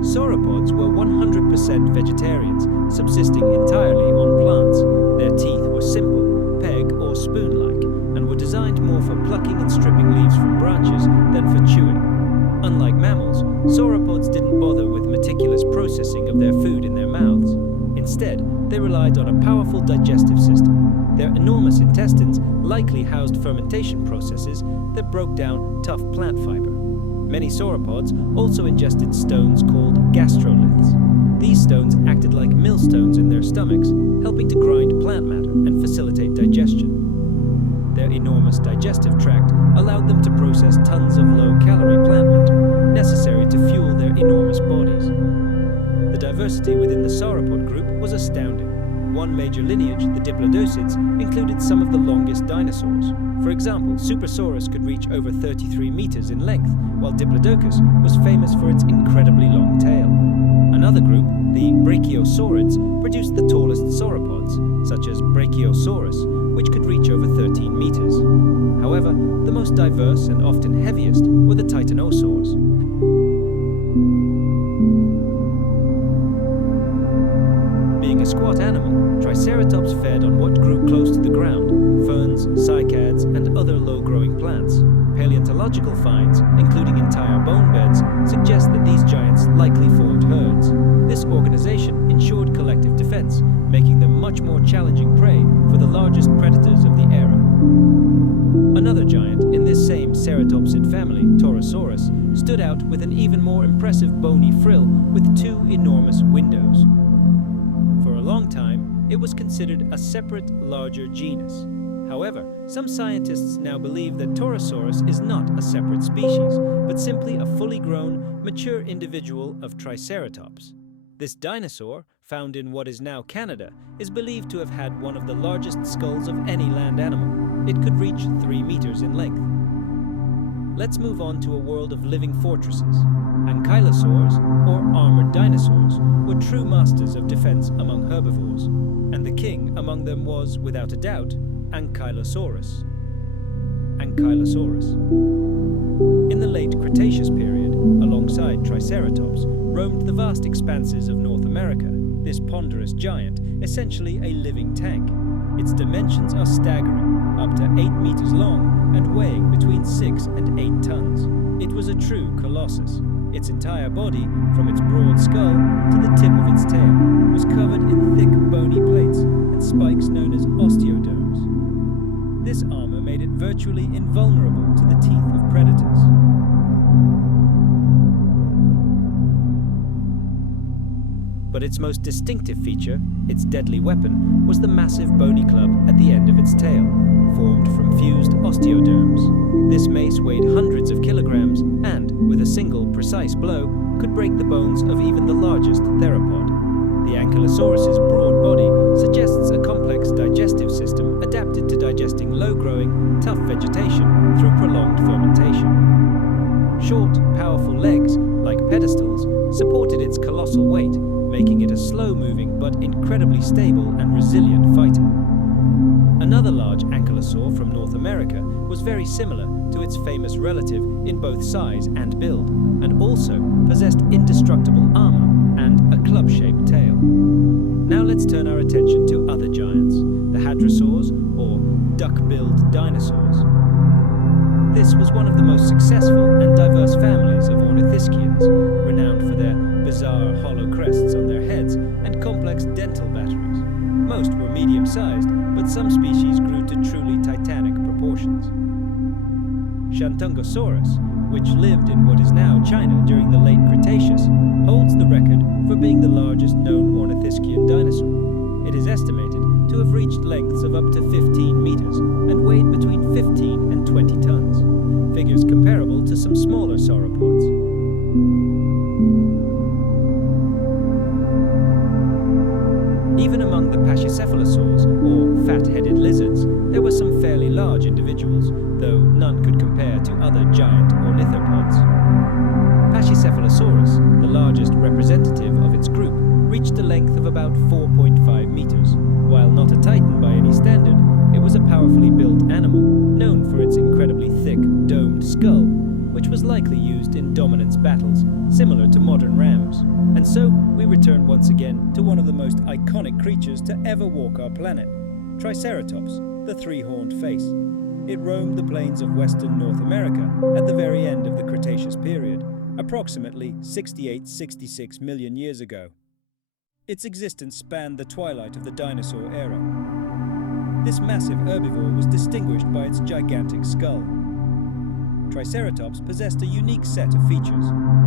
Sauropods were 100% vegetarians, subsisting entirely on plants. Their teeth were simple, peg or spoon-like, and were designed more for plucking and stripping leaves from branches than for chewing. Unlike mammals, sauropods didn't bother with meticulous processing of their food in their mouths. Instead, they relied on a powerful digestive system. Their enormous intestines likely housed fermentation processes that broke down tough plant fiber. Many sauropods also ingested stones called gastroliths. These stones acted like millstones in their stomachs, helping to grind plant matter and facilitate digestion. Their enormous digestive tract allowed them to process tons of low-calorie plant matter, necessary to fuel their enormous bodies. The diversity within the sauropod group was astounding. One major lineage, the diplodocids, included some of the longest dinosaurs. For example, Supersaurus could reach over 33 meters in length, while Diplodocus was famous for its incredibly long tail. Another group, the brachiosaurids, produced the tallest sauropods, such as Brachiosaurus, which could reach over 13 meters. However, the most diverse and often heaviest were the Titanosaurs. Being a squat animal, Triceratops fed on what grew close to the ground: ferns, cycads, and other low-growing plants. Paleontological finds, including entire bone beds, suggest that these giants likely formed herds. This organization ensured collective defense, making them much more challenging prey for the largest predators of the era. Another giant in this same ceratopsid family, Torosaurus, stood out with an even more impressive bony frill with two enormous windows. For a long time, it was considered a separate, larger genus. However, some scientists now believe that Torosaurus is not a separate species, but simply a fully grown, mature individual of Triceratops. This dinosaur, found in what is now Canada, is believed to have had one of the largest skulls of any land animal. It could reach 3 meters in length. Let's move on to a world of living fortresses. Ankylosaurs, or armored dinosaurs, were true masters of defense among herbivores, and the king among them was, without a doubt, Ankylosaurus. In the late Cretaceous period, alongside Triceratops, roamed the vast expanses of North America. This ponderous giant, essentially a living tank. Its dimensions are staggering, up to 8 meters long and weighing between 6 and 8 tons. It was a true colossus. Its entire body, from its broad skull to the tip of its tail, was covered in thick bony plates and spikes known as osteoderms. This armor made it virtually invulnerable to the teeth of predators. But its most distinctive feature, its deadly weapon, was the massive bony club at the end of its tail, formed from fused osteoderms. This mace weighed hundreds of kilograms and, with a single precise blow, could break the bones of even the largest theropod. The Ankylosaurus's broad body suggests a complex digestive system adapted to digesting low-growing, tough vegetation through prolonged fermentation. Short, powerful legs, like pedestals, supported its colossal weight, making it a slow-moving but incredibly stable and resilient fighter. Another large ankylosaur from North America was very similar to its famous relative in both size and build, and also possessed indestructible armor and a club-shaped tail. Now let's turn our attention to other giants, the hadrosaurs, or duck-billed dinosaurs. This was one of the most successful and diverse families of ornithischians, renowned for their bizarre hollow crests on their heads and complex dental batteries. Most were medium-sized, but some species grew to truly titanic proportions. Shantungosaurus, which lived in what is now China during the late Cretaceous, holds the record for being the largest known ornithischian dinosaur. It is estimated to have reached lengths of up to 15 meters and weighed between 15 and 20 tons, figures comparable to some smaller sauropods. individuals, though none could compare to other giant ornithopods. Pachycephalosaurus, the largest representative of its group, reached a length of about 4.5 meters. While not a titan by any standard, it was a powerfully built animal, known for its incredibly thick, domed skull, which was likely used in dominance battles, similar to modern rams. And so, we return once again to one of the most iconic creatures to ever walk our planet, Triceratops, the three-horned face. It roamed the plains of western North America at the very end of the Cretaceous period, approximately 68-66 million years ago. Its existence spanned the twilight of the Dinosaur Era. This massive herbivore was distinguished by its gigantic skull. Triceratops possessed a unique set of features,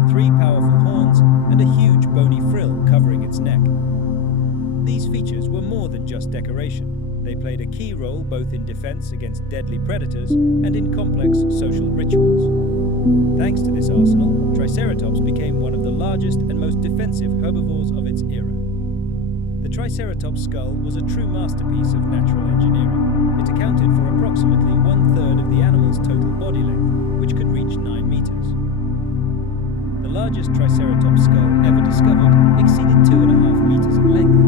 3 powerful horns and a huge bony frill covering its neck. These features were more than just decoration. They played a key role both in defense against deadly predators and in complex social rituals. Thanks to this arsenal, Triceratops became one of the largest and most defensive herbivores of its era. The Triceratops skull was a true masterpiece of natural engineering. It accounted for approximately 1/3 of the animal's total body length, which could reach 9 meters. The largest Triceratops skull ever discovered exceeded 2.5 meters in length.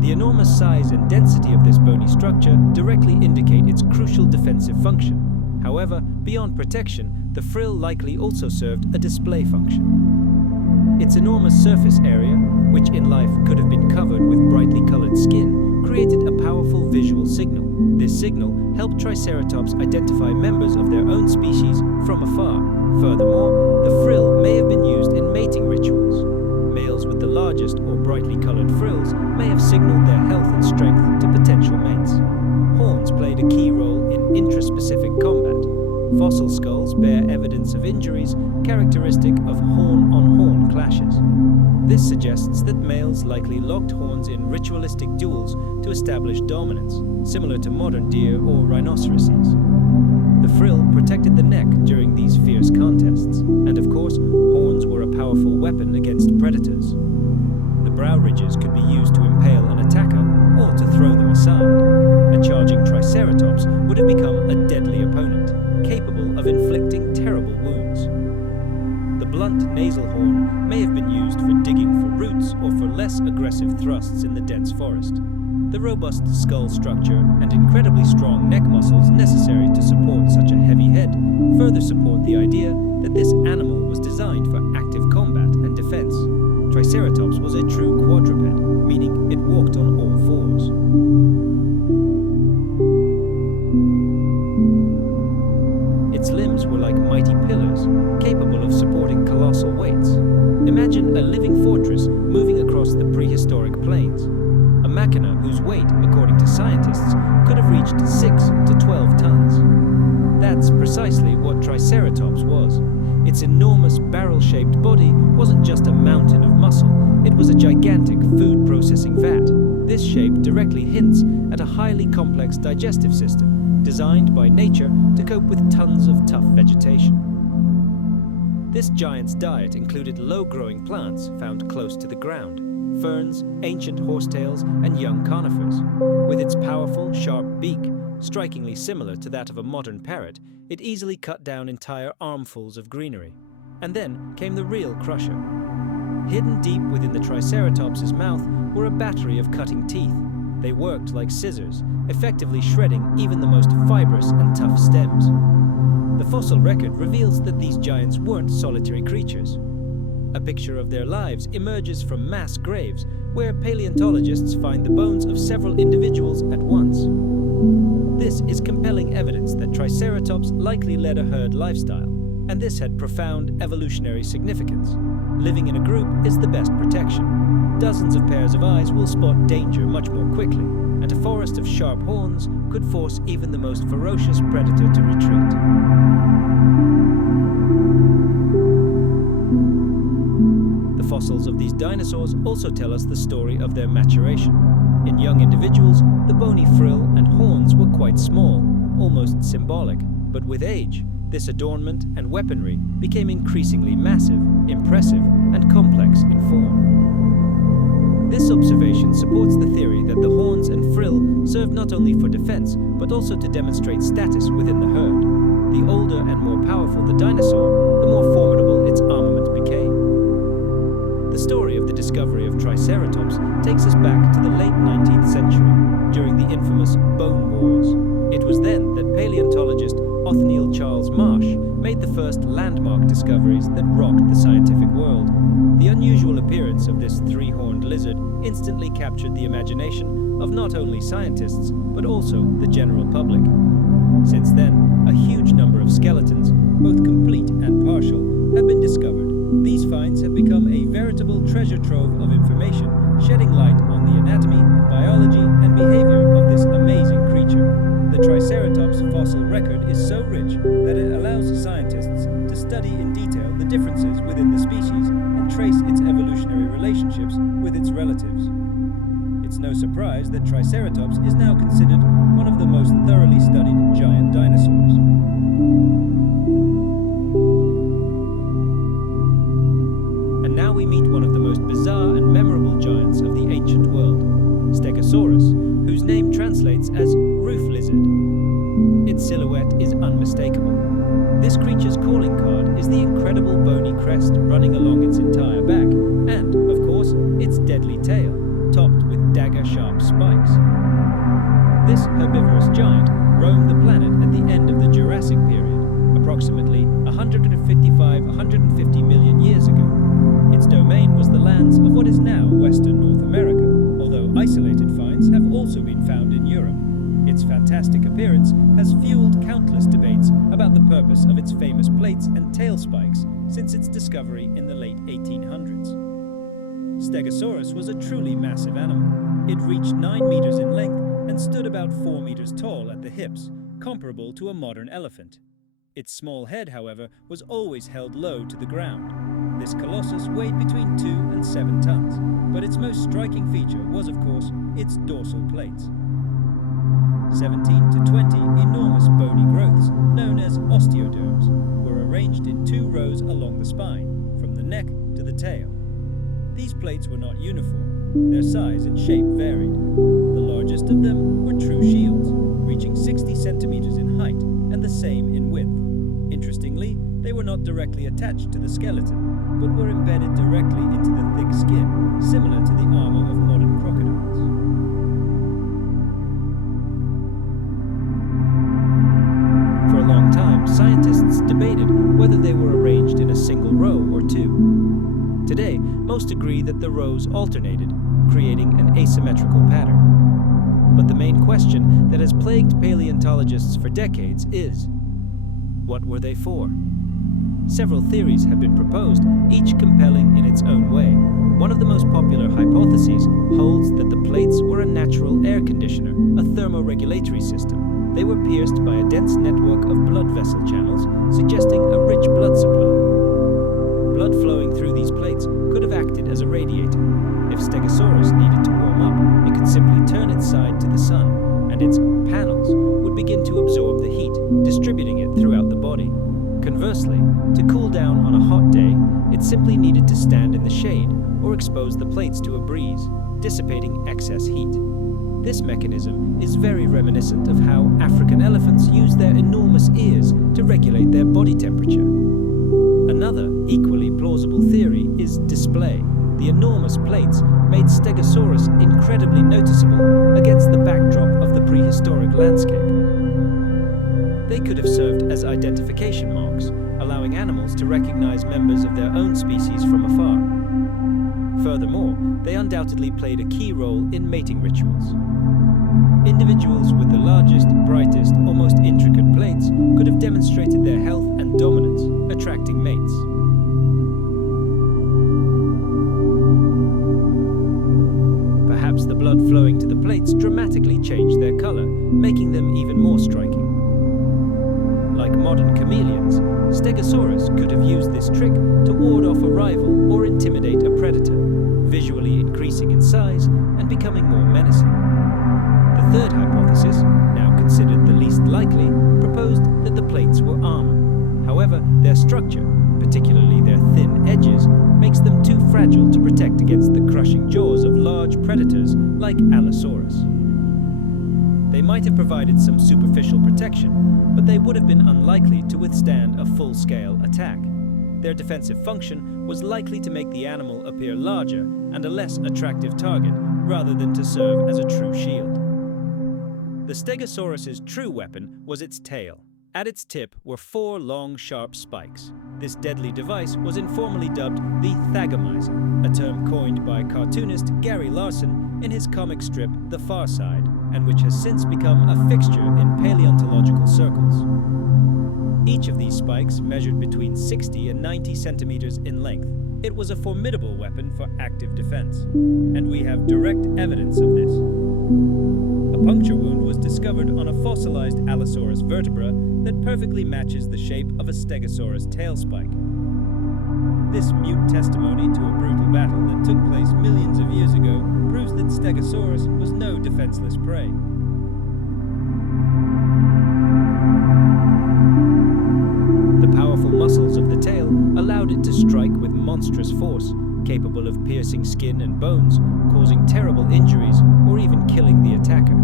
The enormous size and density of this bony structure directly indicate its crucial defensive function. However, beyond protection, the frill likely also served a display function. Its enormous surface area, which in life could have been covered with brightly colored skin, created a powerful visual signal. This signal helped Triceratops identify members of their own species from afar. Furthermore, the frill may have been used in mating rituals. Males with the largest or brightly colored frills may have signaled their health and strength to potential mates. Horns played a key role in intraspecific combat. Fossil skulls bear evidence of injuries characteristic of horn-on-horn clashes. This suggests that males likely locked horns in ritualistic duels to establish dominance, similar to modern deer or rhinoceroses. The frill protected the neck during these fierce contests, and of course, horns were a powerful weapon against predators. The brow ridges could be used to impale an attacker or to throw them aside. A charging Triceratops would have become a deadly opponent, capable of inflicting terrible wounds. The blunt nasal horn may have been used for digging for roots or for less aggressive thrusts in the dense forest. The robust skull structure and incredibly strong neck muscles necessary to support such a heavy head further support the idea that this animal was designed for active combat and defense. Triceratops was a true quadruped, meaning it walked on all fours. Its limbs were like mighty pillars, capable of supporting colossal weights. Imagine a living fortress moving across the prehistoric plains. A machina whose weight, according to scientists, could have reached 6 to 12 tons. That's precisely what Triceratops was. Its enormous barrel-shaped body wasn't just a mountain of muscle, it was a gigantic food processing vat. This shape directly hints at a highly complex digestive system, designed by nature to cope with tons of tough vegetation. This giant's diet included low-growing plants found close to the ground, ferns, ancient horsetails, and young conifers. With its powerful, sharp beak, strikingly similar to that of a modern parrot, it easily cut down entire armfuls of greenery. And then came the real crusher. Hidden deep within the Triceratops's mouth were a battery of cutting teeth. They worked like scissors, effectively shredding even the most fibrous and tough stems. The fossil record reveals that these giants weren't solitary creatures. A picture of their lives emerges from mass graves, where paleontologists find the bones of several individuals at once. This is compelling evidence that Triceratops likely led a herd lifestyle, and this had profound evolutionary significance. Living in a group is the best protection. Dozens of pairs of eyes will spot danger much more quickly, and a forest of sharp horns could force even the most ferocious predator to retreat. The fossils of these dinosaurs also tell us the story of their maturation. In young individuals, the bony frill and horns were quite small, almost symbolic, but with age, this adornment and weaponry became increasingly massive, impressive, and complex in form. This observation supports the theory that the horns and frill served not only for defense, but also to demonstrate status within the herd. The older and more powerful the dinosaur, the more formidable its armament became. The story of the discovery of Triceratops takes us back to the late 19th century, during the infamous Bone Wars. It was then that paleontologist Othniel Charles Marsh made the first landmark discoveries that rocked the scientific world. The unusual appearance of this three-horned lizard instantly captured the imagination of not only scientists, but also the general public. Since then, a huge number of skeletons, both complete and partial, have been discovered. These finds have become a veritable treasure trove of information, shedding light on the anatomy, biology, and behavior of this amazing creature. The Triceratops fossil record is so rich that it allows scientists to study in detail the differences within the species and trace its evolutionary relationships with its relatives. It's no surprise that Triceratops is now considered one of the most thoroughly studied giant dinosaurs. And now we meet one of the most bizarre and memorable giants of the ancient world, Stegosaurus, whose name translates as roof lizard. Its silhouette is unmistakable. This creature's calling card is the incredible bony crest running along its entire back, and, of course, its deadly tail, topped with dagger-sharp spikes. This herbivorous giant roamed the planet at the end of the Jurassic period, approximately 150 million years ago. Its domain was the lands of what is now Western North America, although isolated finds have also been found in Europe. Its fantastic appearance has fueled countless debates about the purpose of its famous plates and tail spikes since its discovery in the late 1800s. Stegosaurus was a truly massive animal. It reached 9 meters in length and stood about 4 meters tall at the hips, comparable to a modern elephant. Its small head, however, was always held low to the ground. This colossus weighed between 2 and 7 tons, but its most striking feature was, of course, its dorsal plates. 17 to 20 enormous bony growths, known as osteoderms, were arranged in 2 rows along the spine, from the neck to the tail. These plates were not uniform. Their size and shape varied. The largest of them were true shields, reaching 60 centimeters in height and the same in width. Interestingly, they were not directly attached to the skeleton, but were embedded directly into the thick skin, similar to the armor of modern crocodiles. For a long time, scientists debated whether they were arranged in a single row or 2. Today, most agree that the rows alternated, creating an asymmetrical pattern. But the main question that has plagued paleontologists for decades is, what were they for? Several theories have been proposed, each compelling in its own way. One of the most popular hypotheses holds that the plates were a natural air conditioner, a thermoregulatory system. They were pierced by a dense network of blood vessel channels, suggesting a rich blood supply. Blood flowing through these plates could have acted as a radiator. If Stegosaurus needed to warm up, it could simply turn its side to the sun, and its panels would begin to absorb the heat, distributing it throughout the body. Conversely, to cool down on a hot day, it simply needed to stand in the shade or expose the plates to a breeze, dissipating excess heat. This mechanism is very reminiscent of how African elephants use their enormous ears to regulate their body temperature. Another equally plausible theory is display. The enormous plates made Stegosaurus incredibly noticeable against the backdrop of the prehistoric landscape. They could have served as identification marks, allowing animals to recognize members of their own species from afar. Furthermore, they undoubtedly played a key role in mating rituals. Individuals with the largest, brightest, or most intricate plates could have demonstrated their health and dominance, attracting mates. Perhaps the blood flowing to the plates dramatically changed their color, making them even more striking. Like modern chameleons, Stegosaurus could have used this trick to ward off a rival or intimidate a predator, visually increasing in size and becoming more menacing. The third hypothesis, now considered the least likely, proposed that the plates were armor. However, their structure, particularly their thin edges, make makes them too fragile to protect against the crushing jaws of large predators like Allosaurus. They might have provided some superficial protection, but they would have been unlikely to withstand a full-scale attack. Their defensive function was likely to make the animal appear larger and a less attractive target, rather than to serve as a true shield. The Stegosaurus's true weapon was its tail. At its tip were 4 long, sharp spikes. This deadly device was informally dubbed the thagomizer, a term coined by cartoonist Gary Larson in his comic strip The Far Side, and which has since become a fixture in paleontological circles. Each of these spikes measured between 60 and 90 centimeters in length. It was a formidable weapon for active defense, and we have direct evidence of this. A puncture wound was discovered on a fossilized Allosaurus vertebra that perfectly matches the shape of a Stegosaurus tail spike. This mute testimony to a brutal battle that took place millions of years ago proves that Stegosaurus was no defenseless prey. The powerful muscles of the tail allowed it to strike with monstrous force, capable of piercing skin and bones, causing terrible injuries, or even killing the attacker.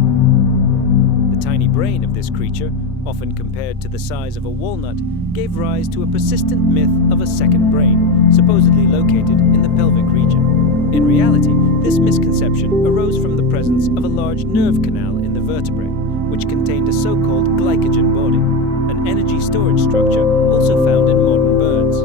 The tiny brain of this creature, often compared to the size of a walnut, gave rise to a persistent myth of a second brain, supposedly located in the pelvic region. In reality, this misconception arose from the presence of a large nerve canal in the vertebrae, which contained a so-called glycogen body, an energy storage structure also found in modern birds.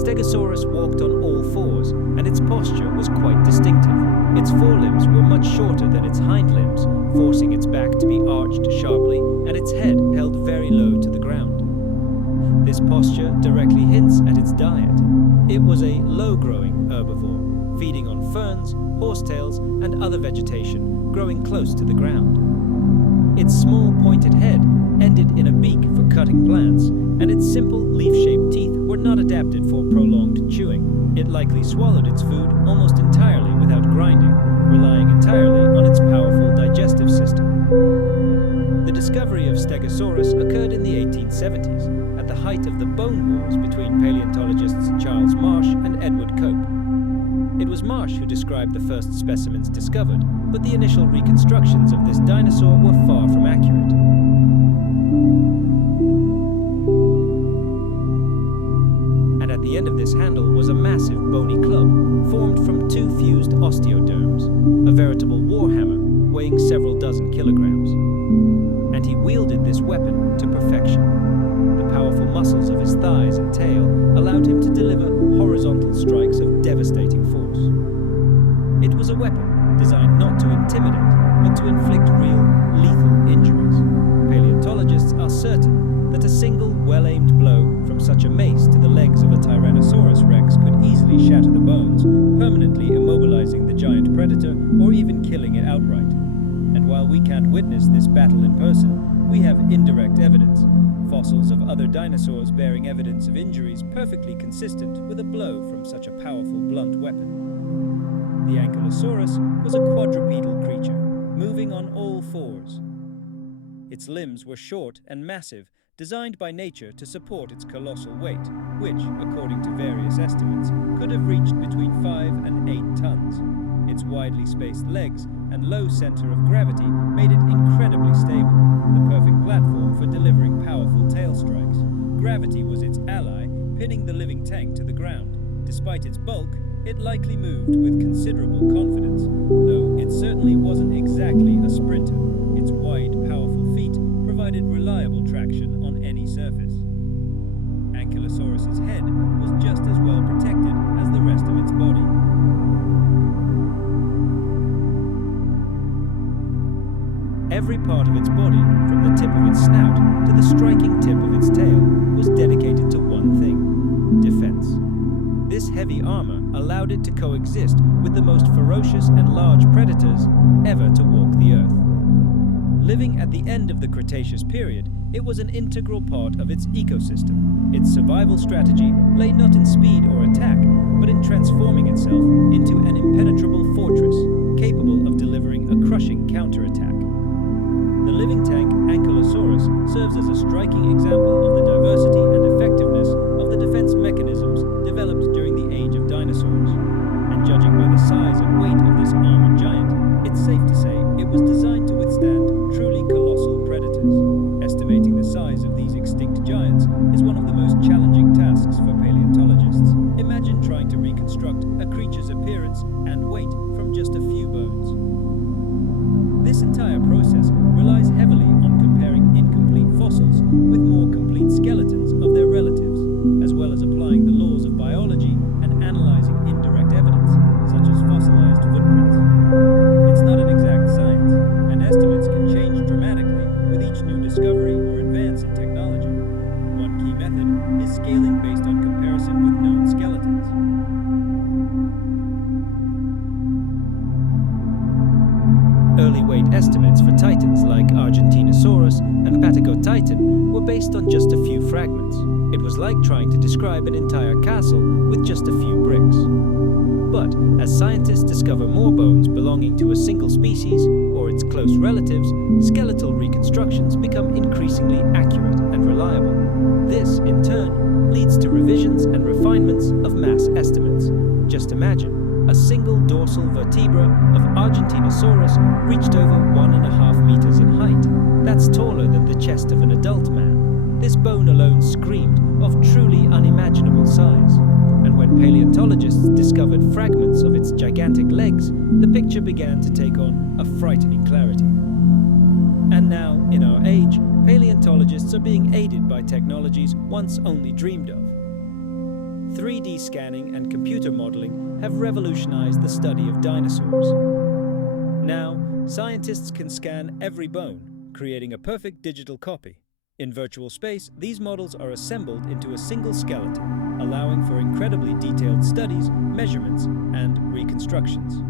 Stegosaurus walked on all fours, and its posture was quite distinctive. Its forelimbs were much shorter than its hind limbs, forcing its back to be arched sharply and its head held very low to the ground. This posture directly hints at its diet. It was a low-growing herbivore, feeding on ferns, horsetails, and other vegetation growing close to the ground. Its small pointed head ended in a beak for cutting plants, and its simple leaf-shaped teeth were not adapted for prolonged chewing. It likely swallowed its food almost entirely without grinding, relying entirely on its powerful digestive system. The discovery of Stegosaurus occurred in the 1870s, at the height of the bone wars between paleontologists Charles Marsh and Edward Cope. It was Marsh who described the first specimens discovered, but the initial reconstructions of this dinosaur were far from accurate. And at the end of this handle was a massive bony club, formed from 2 fused osteoderms, a veritable warhammer weighing several dozen kilograms. And he wielded this weapon to perfection. The powerful muscles of his thighs and tail allowed him to deliver horizontal strikes of devastating force. It was a weapon designed not to intimidate, but to inflict real, lethal injuries. Paleontologists are certain that a single well-aimed blow from such a mace to the legs of a Tyrannosaurus rex could easily shatter the bones, permanently immobilizing the giant predator or even killing it outright. And while we can't witness this battle in person, we have indirect evidence, fossils of other dinosaurs bearing evidence of injuries perfectly consistent with a blow from such a powerful blunt weapon. The Ankylosaurus was a quadrupedal creature, moving on all fours. Its limbs were short and massive, designed by nature to support its colossal weight, which, according to various estimates, could have reached between 5 and 8 tons. Its widely spaced legs and low center of gravity made it incredibly stable, the perfect platform for delivering powerful tail strikes. Gravity was its ally, pinning the living tank to the ground. Despite its bulk, it likely moved with considerable confidence, though it certainly wasn't exactly a sprinter. Its wide, powerful feet provided reliable traction on any surface. Ankylosaurus's head was just as well protected as the rest of its body. Every part of its body, from the tip of its snout to the striking tip of its tail, was dedicated to one thing: defense. This heavy armor allowed it to coexist with the most ferocious and large predators ever to walk the earth. Living at the end of the Cretaceous period, it was an integral part of its ecosystem. Its survival strategy lay not in speed or attack, but in transforming itself into an impenetrable fortress, capable of delivering a crushing counterattack. The living tank, Ankylosaurus, serves as a striking example of the diversity and effectiveness of the defense mechanisms developed during the age of dinosaurs. appearance and weight from just a few bones. This entire process relies heavily on comparing incomplete fossils with more complete skeletons of their relatives, as well as applying the laws of biology and analyzing indirect evidence, such as fossilized footprints. It's not an exact science, and estimates can change dramatically with each new discovery or advance in technology. One key method is scaling based on comparison with known skeletons. Early weight estimates for titans like Argentinosaurus and Patagotitan were based on just a few fragments. It was like trying to describe an entire castle with just a few bricks. But as scientists discover more bones belonging to a single species or its close relatives, skeletal reconstructions become increasingly accurate and reliable. This, in turn, leads to revisions and refinements of mass estimates. Just imagine, a single dorsal vertebra of Argentinosaurus reached over 1.5 meters in height. That's taller than the chest of an adult man. This bone alone screamed of truly unimaginable size. And when paleontologists discovered fragments of its gigantic legs, the picture began to take on a frightening clarity. And now, in our age, paleontologists are being aided by technologies once only dreamed of. 3D scanning and computer modeling have revolutionized the study of dinosaurs. Now, scientists can scan every bone, creating a perfect digital copy. In virtual space, these models are assembled into a single skeleton, allowing for incredibly detailed studies, measurements, and reconstructions.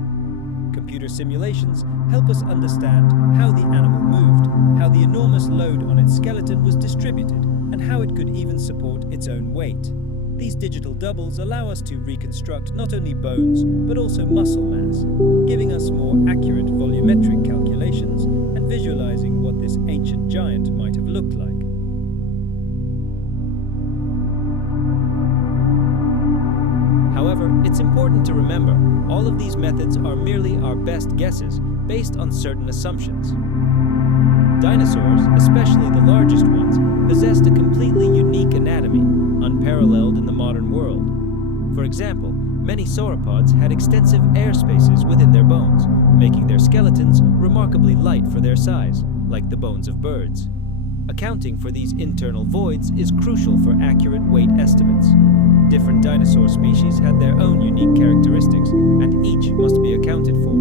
Computer simulations help us understand how the animal moved, how the enormous load on its skeleton was distributed, and how it could even support its own weight. These digital doubles allow us to reconstruct not only bones, but also muscle mass, giving us more accurate volumetric calculations and visualizing what this ancient giant might have looked like. However, it's important to remember, all of these methods are merely our best guesses based on certain assumptions. Dinosaurs, especially the largest ones, possessed a completely unique anatomy, unparalleled in the modern world. For example, many sauropods had extensive air spaces within their bones, making their skeletons remarkably light for their size, like the bones of birds. Accounting for these internal voids is crucial for accurate weight estimates. Different dinosaur species had their own unique characteristics, and each must be accounted for.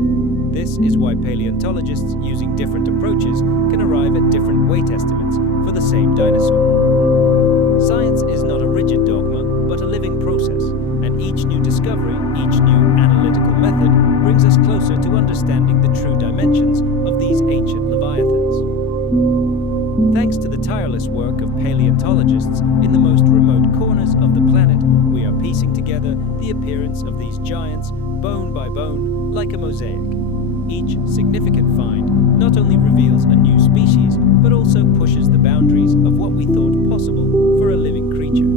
This is why paleontologists using different approaches can arrive at different weight estimates for the same dinosaur. Science is not a rigid dogma, but a living process, and each new discovery, each new analytical method brings us closer to understanding the true dimensions of these ancient leviathans. Thanks to the tireless work of paleontologists in the most remote corners of the planet, we are piecing together the appearance of these giants, bone by bone, like a mosaic. Each significant find not only reveals a new species, but also pushes the boundaries of what we thought possible for a living creature.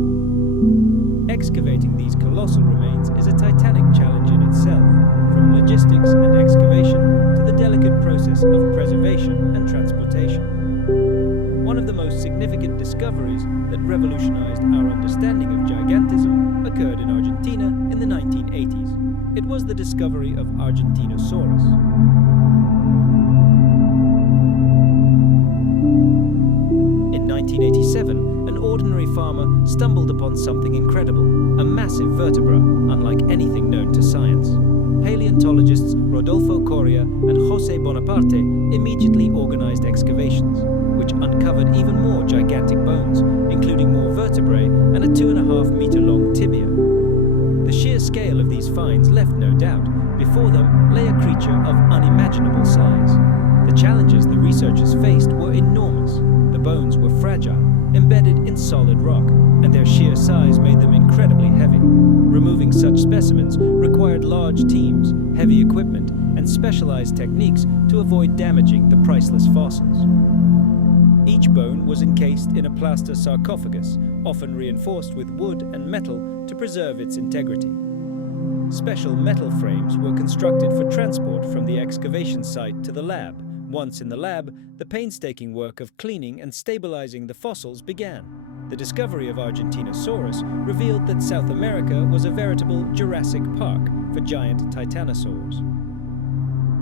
Excavating these colossal remains is a titanic challenge in itself, from logistics and excavation to the delicate process of preservation and transportation. One of the most significant discoveries that revolutionized our understanding of gigantism occurred in Argentina in the 1980s. It was the discovery of Argentinosaurus. In 1987, an ordinary farmer stumbled upon something incredible, a massive vertebra unlike anything known to science. Paleontologists Rodolfo Coria and José Bonaparte immediately organized excavations, which uncovered even more gigantic bones, including more vertebrae and a 2.5-meter-long tibia. The sheer scale of these finds left no doubt. Before them lay a creature of unimaginable size. The challenges the researchers faced were enormous. The bones were fragile, embedded in solid rock, and their sheer size made them incredibly heavy. Removing such specimens required large teams, heavy equipment, and specialized techniques to avoid damaging the priceless fossils. Each bone was encased in a plaster sarcophagus, often reinforced with wood and metal to preserve its integrity. Special metal frames were constructed for transport from the excavation site to the lab. Once in the lab, the painstaking work of cleaning and stabilizing the fossils began. The discovery of Argentinosaurus revealed that South America was a veritable Jurassic Park for giant titanosaurs.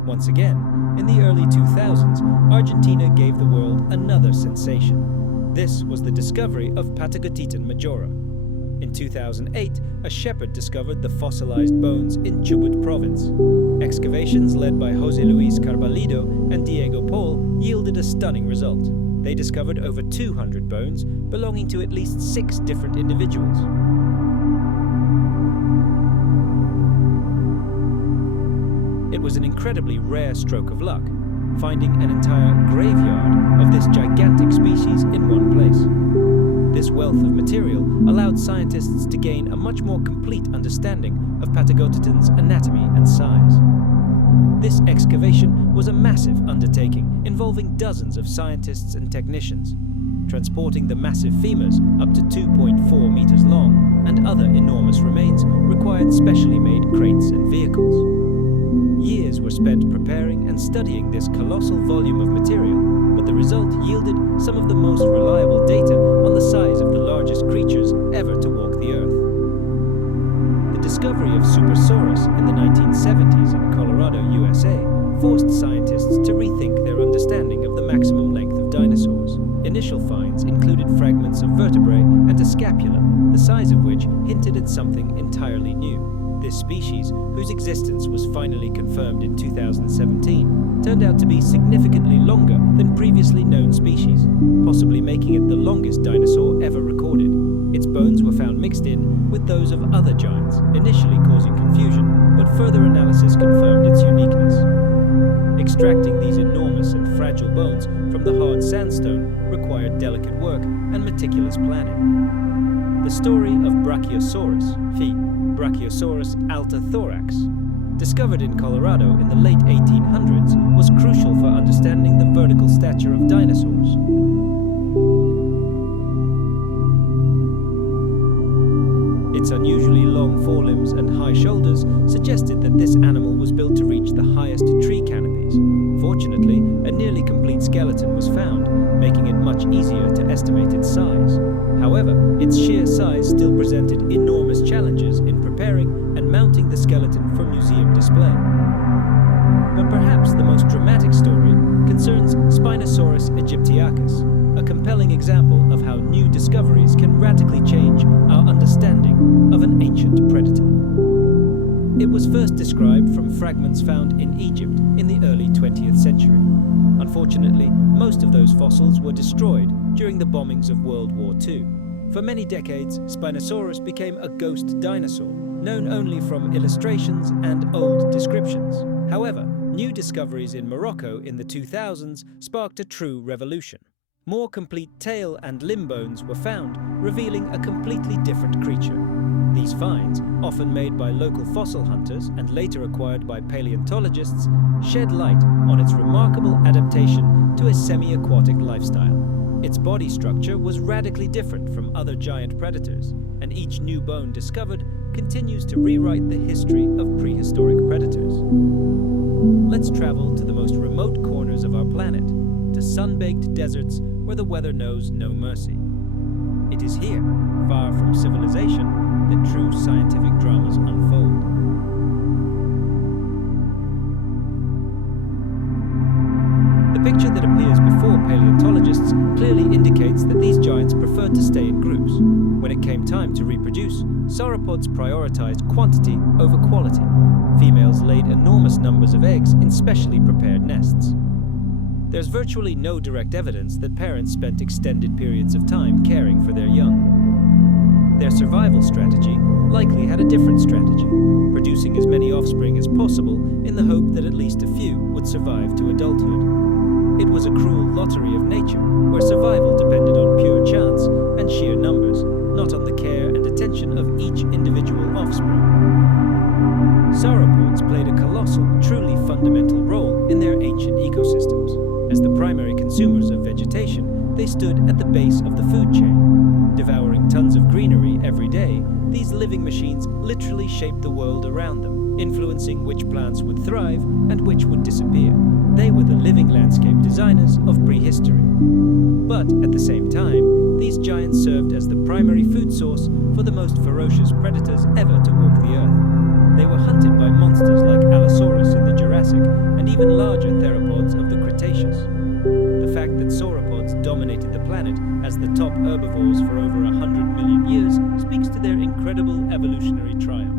Once again, in the early 2000s, Argentina gave the world another sensation. This was the discovery of Patagotitan majora. In 2008, a shepherd discovered the fossilized bones in Chubut province. Excavations led by José Luis Carballido and Diego Pol yielded a stunning result. They discovered over 200 bones belonging to at least 6 different individuals. It was an incredibly rare stroke of luck, finding an entire graveyard of this gigantic species in one place. This wealth of material allowed scientists to gain a much more complete understanding of Patagotitan's anatomy and size. This excavation was a massive undertaking involving dozens of scientists and technicians. Transporting the massive femurs up to 2.4 meters long and other enormous remains required specially made crates and vehicles. Years were spent preparing and studying this colossal volume of material, but the result yielded some of the most reliable data on the size of the largest creatures ever to walk the Earth. The discovery of Supersaurus in the 1970s in Colorado, USA, forced scientists to rethink their understanding of the maximum length of dinosaurs. Initial finds included fragments of vertebrae and a scapula, the size of which hinted at something entirely new. This species, whose existence was finally confirmed in 2017, turned out to be significantly longer than previously known species, possibly making it the longest dinosaur ever recorded. Its bones were found mixed in with those of other giants, initially causing confusion, but further analysis confirmed its uniqueness. Extracting these enormous and fragile bones from the hard sandstone required delicate work and meticulous planning. The story of Brachiosaurus, Brachiosaurus altathorax, discovered in Colorado in the late 1800s, was crucial for understanding the vertical stature of dinosaurs. Its unusually long forelimbs and high shoulders suggested that this animal was built to reach the highest tree canopies. Fortunately, a nearly complete skeleton was found, making it much easier to estimate its size. However, its sheer size still presented enormous challenges in preparing and mounting the skeleton for museum display. But perhaps the most dramatic story concerns Spinosaurus aegyptiacus, a compelling example of how new discoveries can radically change our understanding of an ancient predator. It was first described from fragments found in Egypt in the early 20th century. Unfortunately, most of those fossils were destroyed during the bombings of World War II. For many decades, Spinosaurus became a ghost dinosaur, known only from illustrations and old descriptions. However, new discoveries in Morocco in the 2000s sparked a true revolution. More complete tail and limb bones were found, revealing a completely different creature. These finds, often made by local fossil hunters and later acquired by paleontologists, shed light on its remarkable adaptation to a semi-aquatic lifestyle. Its body structure was radically different from other giant predators, and each new bone discovered continues to rewrite the history of prehistoric predators. Let's travel to the most remote corners of our planet, to sun-baked deserts where the weather knows no mercy. It is here, far from civilization, that true scientific dramas unfold. The picture that appears before paleontologists clearly indicates that these giants preferred to stay in groups. When it came time to reproduce, sauropods prioritized quantity over quality. Females laid enormous numbers of eggs in specially prepared nests. There's virtually no direct evidence that parents spent extended periods of time caring for their young. Their survival strategy likely had a different strategy, producing as many offspring as possible in the hope that at least a few would survive to adulthood. It was a cruel lottery of nature, where survival depended on pure chance and sheer numbers, not on the care and attention of each individual offspring. Sauropods played a colossal, truly fundamental role in their ancient ecosystems. As the primary consumers of vegetation, they stood at the base of the food chain. Devouring tons of greenery every day, these living machines literally shaped the world around them, influencing which plants would thrive and which would disappear. They were the living landscape designers of prehistory. But at the same time, these giants served as source for the most ferocious predators ever to walk the Earth. They were hunted by monsters like Allosaurus in the Jurassic and even larger theropods of the Cretaceous. The fact that sauropods dominated the planet as the top herbivores for over 100 million years speaks to their incredible evolutionary triumph.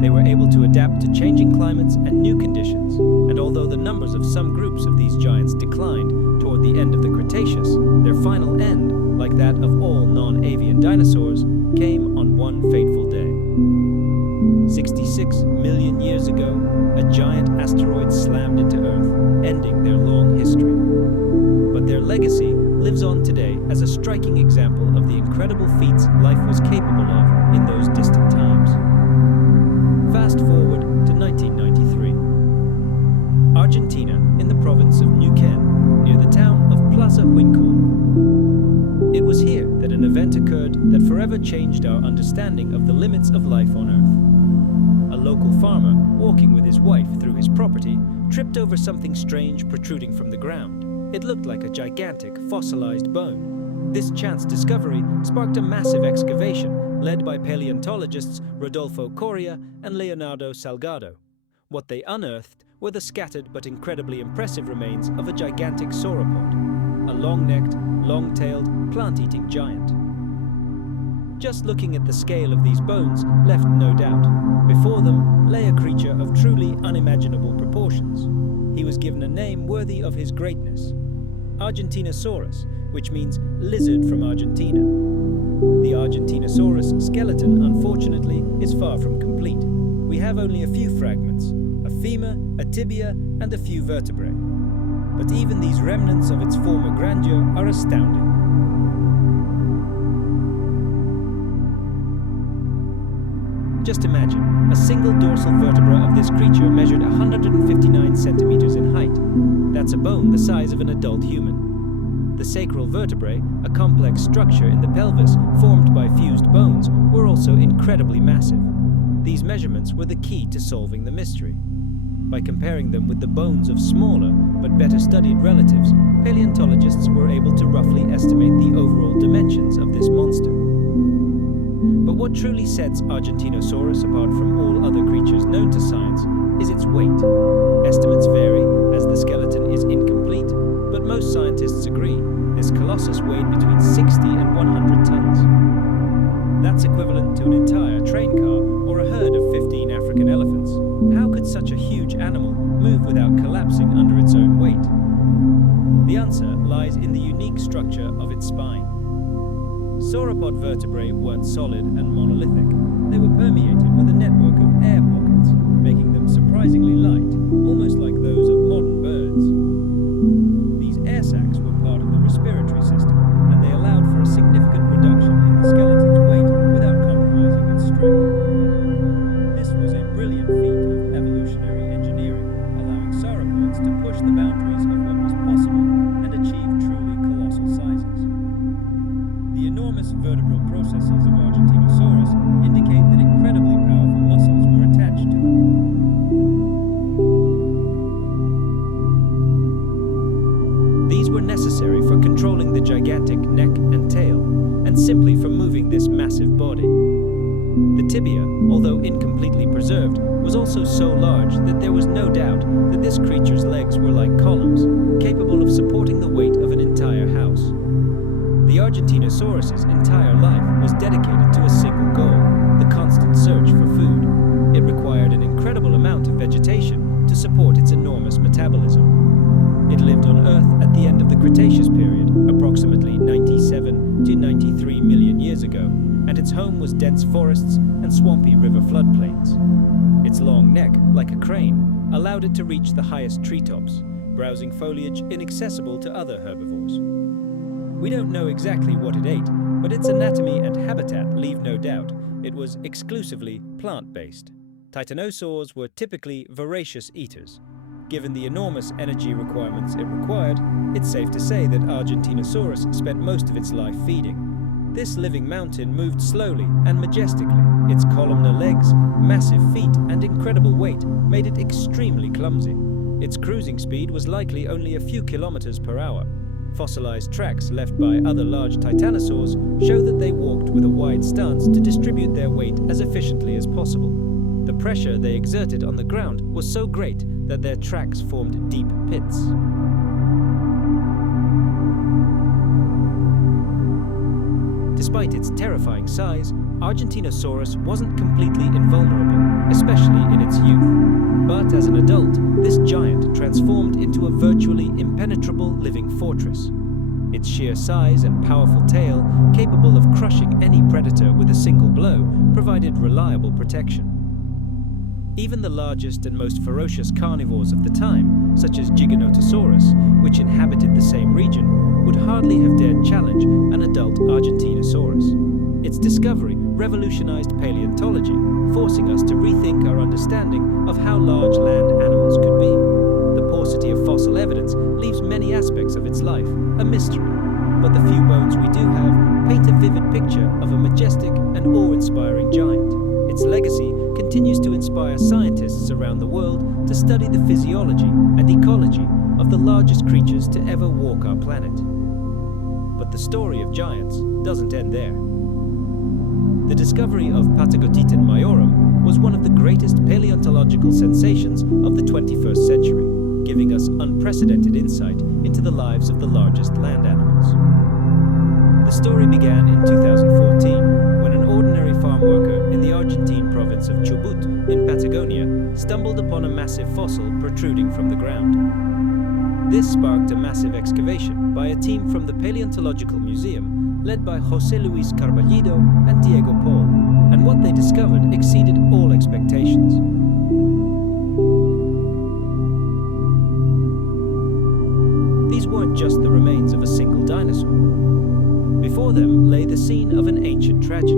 They were able to adapt to changing climates and new conditions, and although the numbers of some groups of these giants declined toward the end of the Cretaceous, their final end, like that of all non-avian dinosaurs, came on one fateful day. 66 million years ago, a giant asteroid slammed into Earth, ending their long history. But their legacy lives on today as a striking example of the incredible feats life was capable of in those distant times. Fast forward to 1993. Argentina, in the province of Neuquén, near the town of Plaza Huincul. It was here that an event occurred that forever changed our understanding of the limits of life on Earth. A local farmer, walking with his wife through his property, tripped over something strange protruding from the ground. It looked like a gigantic, fossilized bone. This chance discovery sparked a massive excavation led by paleontologists Rodolfo Coria and Leonardo Salgado. What they unearthed were the scattered but incredibly impressive remains of a gigantic sauropod, a long-necked, long-tailed, plant-eating giant. Just looking at the scale of these bones left no doubt. Before them lay a creature of truly unimaginable proportions. He was given a name worthy of his greatness, Argentinosaurus, which means lizard from Argentina. The Argentinosaurus skeleton, unfortunately, is far from complete. We have only a few fragments, a femur, a tibia, and a few vertebrae. But even these remnants of its former grandeur are astounding. Just imagine, a single dorsal vertebra of this creature measured 159 centimeters in height. That's a bone the size of an adult human. The sacral vertebrae, a complex structure in the pelvis formed by fused bones, were also incredibly massive. These measurements were the key to solving the mystery. By comparing them with the bones of smaller but better studied relatives, paleontologists were able to roughly estimate the overall dimensions of this monster. But what truly sets Argentinosaurus apart from all other creatures known to science is its weight. Estimates vary as the skeleton is incomplete, but most scientists agree this colossus weighed between 60 and 100 tons. That's equivalent to an entire train car or a herd of 15 African elephants. How could such a huge animal move without collapsing under its own weight? The answer lies in the unique structure of its spine. Sauropod vertebrae weren't solid and monolithic. They were permeated with a network of air pockets, making them surprisingly light, almost like those of modern birds. These air sacs were part of the respiratory system, and they allowed for a significant reduction in the skeleton's weight without compromising its strength. This was a brilliant feat of evolutionary engineering, allowing sauropods to push the boundaries of what was possible and achieve truly colossal sizes. The enormous vertebral processes of Argentinosaurus indicate that incredibly powerful muscles were attached to them. These were necessary for controlling the gigantic neck and tail, and simply for moving this massive body. The tibia, although incompletely preserved, was also so large that there was no doubt that this creature's legs were like columns, capable of supporting the weight of an entire house. The Argentinosaurus's entire life was dedicated to a single goal, the constant search for food. It required an incredible amount of vegetation to support its enormous metabolism. It lived on Earth at the end of the Cretaceous period, approximately 97 to 93 million years ago, and its home was dense forests and swampy river floodplains. Its long neck, like a crane, allowed it to reach the highest treetops, browsing foliage inaccessible to other herbivores. We don't know exactly what it ate, but its anatomy and habitat leave no doubt. It was exclusively plant-based. Titanosaurs were typically voracious eaters. Given the enormous energy requirements it required, it's safe to say that Argentinosaurus spent most of its life feeding. This living mountain moved slowly and majestically. Its columnar legs, massive feet, and incredible weight made it extremely clumsy. Its cruising speed was likely only a few kilometers per hour. Fossilized tracks left by other large titanosaurs show that they walked with a wide stance to distribute their weight as efficiently as possible. The pressure they exerted on the ground was so great that their tracks formed deep pits. Despite its terrifying size, Argentinosaurus wasn't completely invulnerable, especially in its youth. But as an adult, this giant transformed into a virtually impenetrable living fortress. Its sheer size and powerful tail, capable of crushing any predator with a single blow, provided reliable protection. Even the largest and most ferocious carnivores of the time, such as Giganotosaurus, which inhabited the same region, would hardly have dared challenge an adult Argentinosaurus. Its discovery revolutionized paleontology, forcing us to rethink our understanding of how large land animals could be. The paucity of fossil evidence leaves many aspects of its life a mystery, but the few bones we do have paint a vivid picture of a majestic and awe-inspiring giant. Its legacy continues to inspire scientists around the world to study the physiology and ecology of the largest creatures to ever walk our planet. But the story of giants doesn't end there. The discovery of Patagotitan majorum was one of the greatest paleontological sensations of the 21st century, giving us unprecedented insight into the lives of the largest land animals. The story began in 2014, when an ordinary farm worker in the Argentine province of Chubut in Patagonia stumbled upon a massive fossil protruding from the ground. This sparked a massive excavation by a team from the Paleontological Museum led by José Luis Carballido and Diego Paul, and what they discovered exceeded all expectations. These weren't just the remains of a single dinosaur. Before them lay the scene of an ancient tragedy.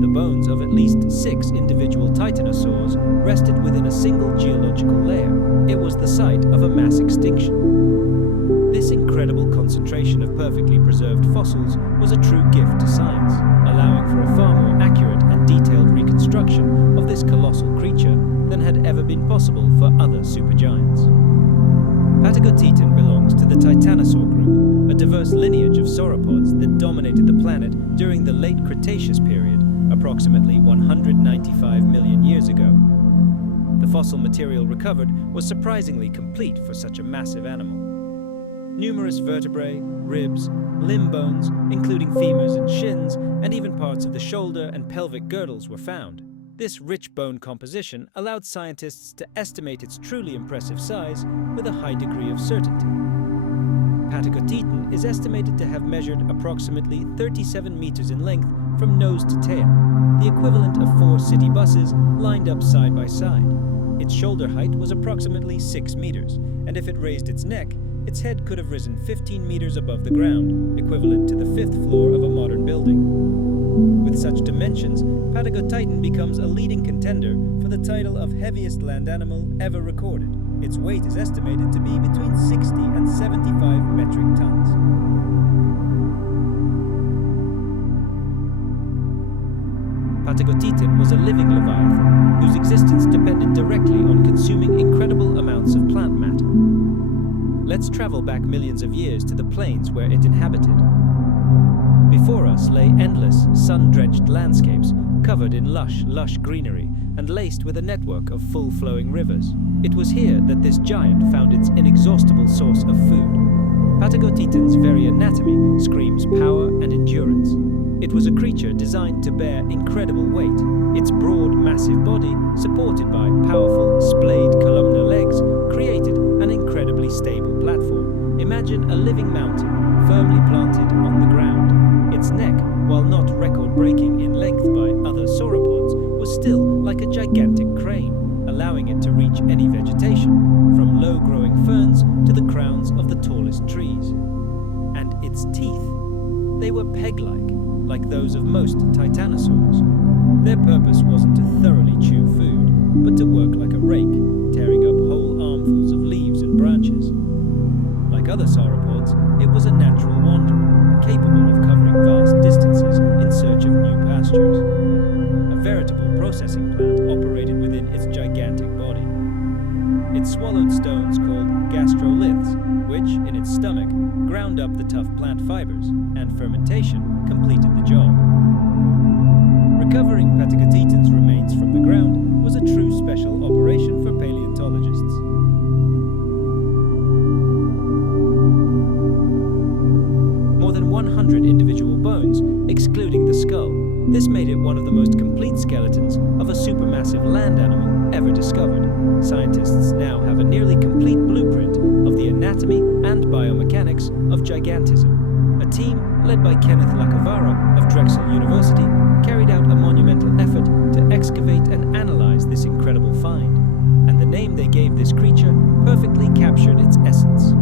The bones of at least 6 individual titanosaurs rested within a single geological layer. It was the site of a mass extinction. This incredible concentration of perfectly preserved fossils was a true gift to science, allowing for a far more accurate and detailed reconstruction of this colossal creature than had ever been possible for other supergiants. Patagotitan belongs to the Titanosaur group, a diverse lineage of sauropods that dominated the planet during the late Cretaceous period, approximately 195 million years ago. The fossil material recovered was surprisingly complete for such a massive animal. Numerous vertebrae, ribs, limb bones, including femurs and shins, and even parts of the shoulder and pelvic girdles were found. This rich bone composition allowed scientists to estimate its truly impressive size with a high degree of certainty. Patagotitan is estimated to have measured approximately 37 meters in length from nose to tail, the equivalent of 4 city buses lined up side by side. Its shoulder height was approximately 6 meters, and if it raised its neck, its head could have risen 15 meters above the ground, equivalent to the 5th floor of a modern building. With such dimensions, Patagotitan becomes a leading contender for the title of heaviest land animal ever recorded. Its weight is estimated to be between 60 and 75 metric tons. Patagotitan was a living leviathan whose existence depended directly on consuming incredible amounts of plant matter. Let's travel back millions of years to the plains where it inhabited. Before us lay endless, sun-drenched landscapes covered in lush greenery and laced with a network of full-flowing rivers. It was here that this giant found its inexhaustible source of food. Patagotitan's very anatomy screams power and endurance. It was a creature designed to bear incredible weight. Its broad, massive body, supported by powerful, splayed columnar legs, created an incredibly stable platform. Imagine a living mountain, firmly planted on the ground. Its neck, while not record-breaking in length by other sauropods, was still like a gigantic crane, allowing it to reach any vegetation, from low-growing ferns to the crowns of the tallest trees. And its teeth, they were peg-like those of most titanosaurs. Their purpose wasn't to thoroughly chew food, but to work like a rake, tearing up whole armfuls of leaves and branches. Like other sauropods, it was a natural wanderer, capable of covering vast distances in search of new pastures. A veritable processing plant operated within its gigantic body. It swallowed stones called gastroliths, which, in its stomach, ground up the tough plant fibers, and fermentation completed the job. Recovering Patagotitan's remains from the ground was a true special operation for paleontologists. More than 100 individual bones, excluding the skull. This made it one of the most complete skeletons of a supermassive land animal ever discovered. Scientists now have a nearly complete blueprint of the anatomy and biomechanics of gigantism. A team led by Kenneth Lacavara of Drexel University carried out a monumental effort to excavate and analyze this incredible find, and the name they gave this creature perfectly captured its essence.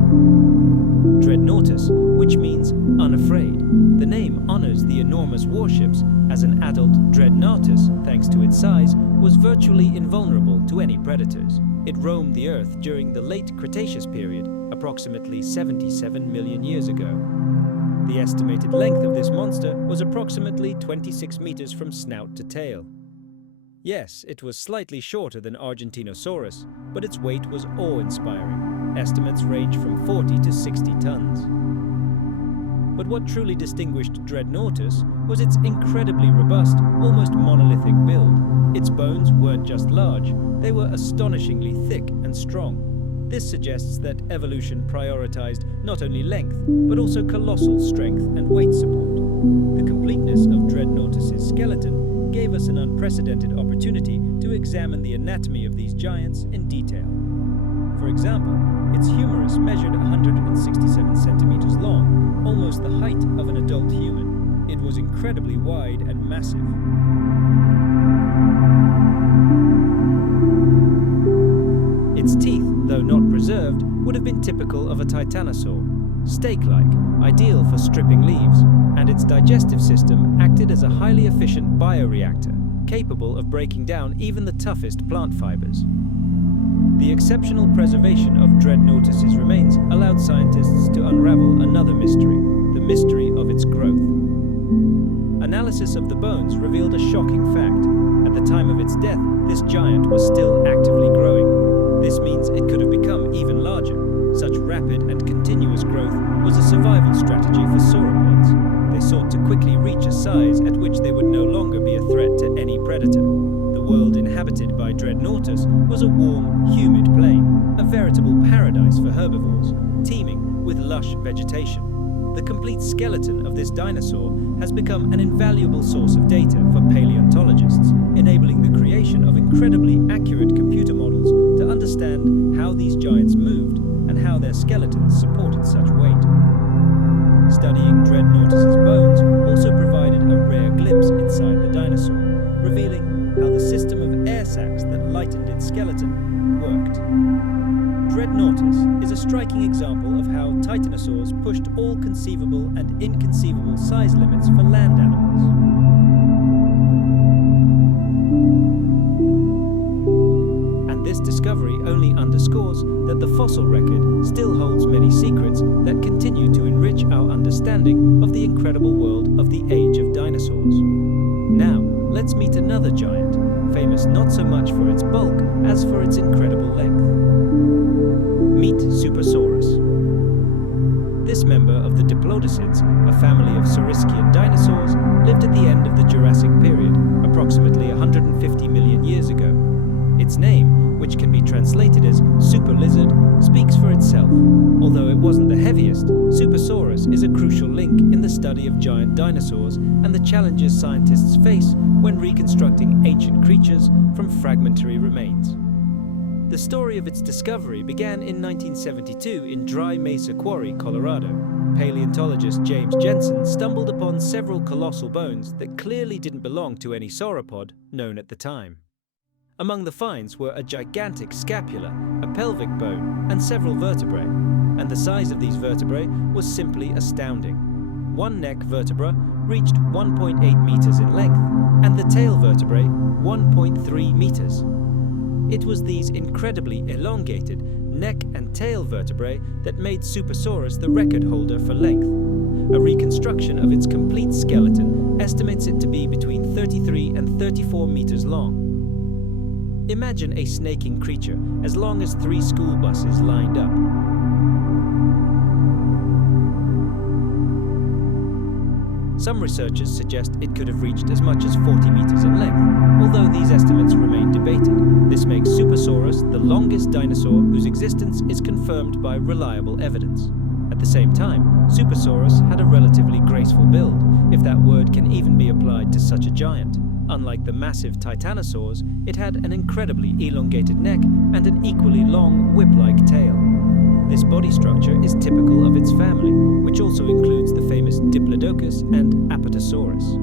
Dreadnoughtus, which means unafraid. The name honors the enormous warships, as an adult Dreadnoughtus, thanks to its size, was virtually invulnerable to any predators. It roamed the Earth during the late Cretaceous period, approximately 77 million years ago. The estimated length of this monster was approximately 26 meters from snout to tail. Yes, it was slightly shorter than Argentinosaurus, but its weight was awe-inspiring. Estimates range from 40 to 60 tons. But what truly distinguished Dreadnoughtus was its incredibly robust, almost monolithic build. Its bones weren't just large, they were astonishingly thick and strong. This suggests that evolution prioritized not only length, but also colossal strength and weight support. The completeness of Dreadnoughtus's skeleton gave us an unprecedented opportunity to examine the anatomy of these giants in detail. For example, its humerus measured 167 centimeters long, almost the height of an adult human. It was incredibly wide and massive. Its teeth, though not preserved, would have been typical of a titanosaur, steak-like, ideal for stripping leaves, and its digestive system acted as a highly efficient bioreactor, capable of breaking down even the toughest plant fibers. The exceptional preservation of Dreadnoughtus's remains allowed scientists to unravel another mystery, the mystery of its growth. Analysis of the bones revealed a shocking fact. At the time of its death, this giant was still actively growing. This means it could have become even larger. Such rapid and continuous growth was a survival strategy for sauropods. They sought to quickly reach a size at which they would no longer be a threat to any predator. The world inhabited by Dreadnoughtus was a warm, humid plain, a veritable paradise for herbivores, teeming with lush vegetation. The complete skeleton of this dinosaur has become an invaluable source of data for paleontologists, enabling the creation of incredibly accurate computer models to understand how these giants moved and how their skeletons supported such weight. Studying Dreadnoughtus's bones also provided a rare glimpse inside the dinosaur, revealing how the system of air sacs that lightened its skeleton worked. Dreadnoughtus is a striking example of how titanosaurs pushed all conceivable and inconceivable size limits for land animals. And this discovery only underscores that the fossil record still holds many secrets that continue to enrich our understanding of the incredible world of the age of dinosaurs. Now, let's meet another giant, famous not so much for its bulk as for its incredible length. Meet Supersaurus. This member of the Diplodocids, a family of Saurischian dinosaurs, lived at the end of the Jurassic period, approximately 150 million years ago. Its name, which can be translated as super lizard, speaks for itself. Although it wasn't the heaviest, Supersaurus is a crucial link in the study of giant dinosaurs and the challenges scientists face when reconstructing ancient creatures from fragmentary remains. The story of its discovery began in 1972 in Dry Mesa Quarry, Colorado. Paleontologist James Jensen stumbled upon several colossal bones that clearly didn't belong to any sauropod known at the time. Among the finds were a gigantic scapula, a pelvic bone, and several vertebrae, and the size of these vertebrae was simply astounding. One neck vertebra reached 1.8 meters in length, and the tail vertebrae 1.3 meters. It was these incredibly elongated neck and tail vertebrae that made Supersaurus the record holder for length. A reconstruction of its complete skeleton estimates it to be between 33 and 34 meters long. Imagine a snaking creature as long as 3 school buses lined up. Some researchers suggest it could have reached as much as 40 meters in length, although these estimates remain debated. This makes Supersaurus the longest dinosaur whose existence is confirmed by reliable evidence. At the same time, Supersaurus had a relatively graceful build, if that word can even be applied to such a giant. Unlike the massive Titanosaurs, it had an incredibly elongated neck and an equally long, whip-like tail. This body structure is typical of its family, which also includes the famous Diplodocus and Apatosaurus.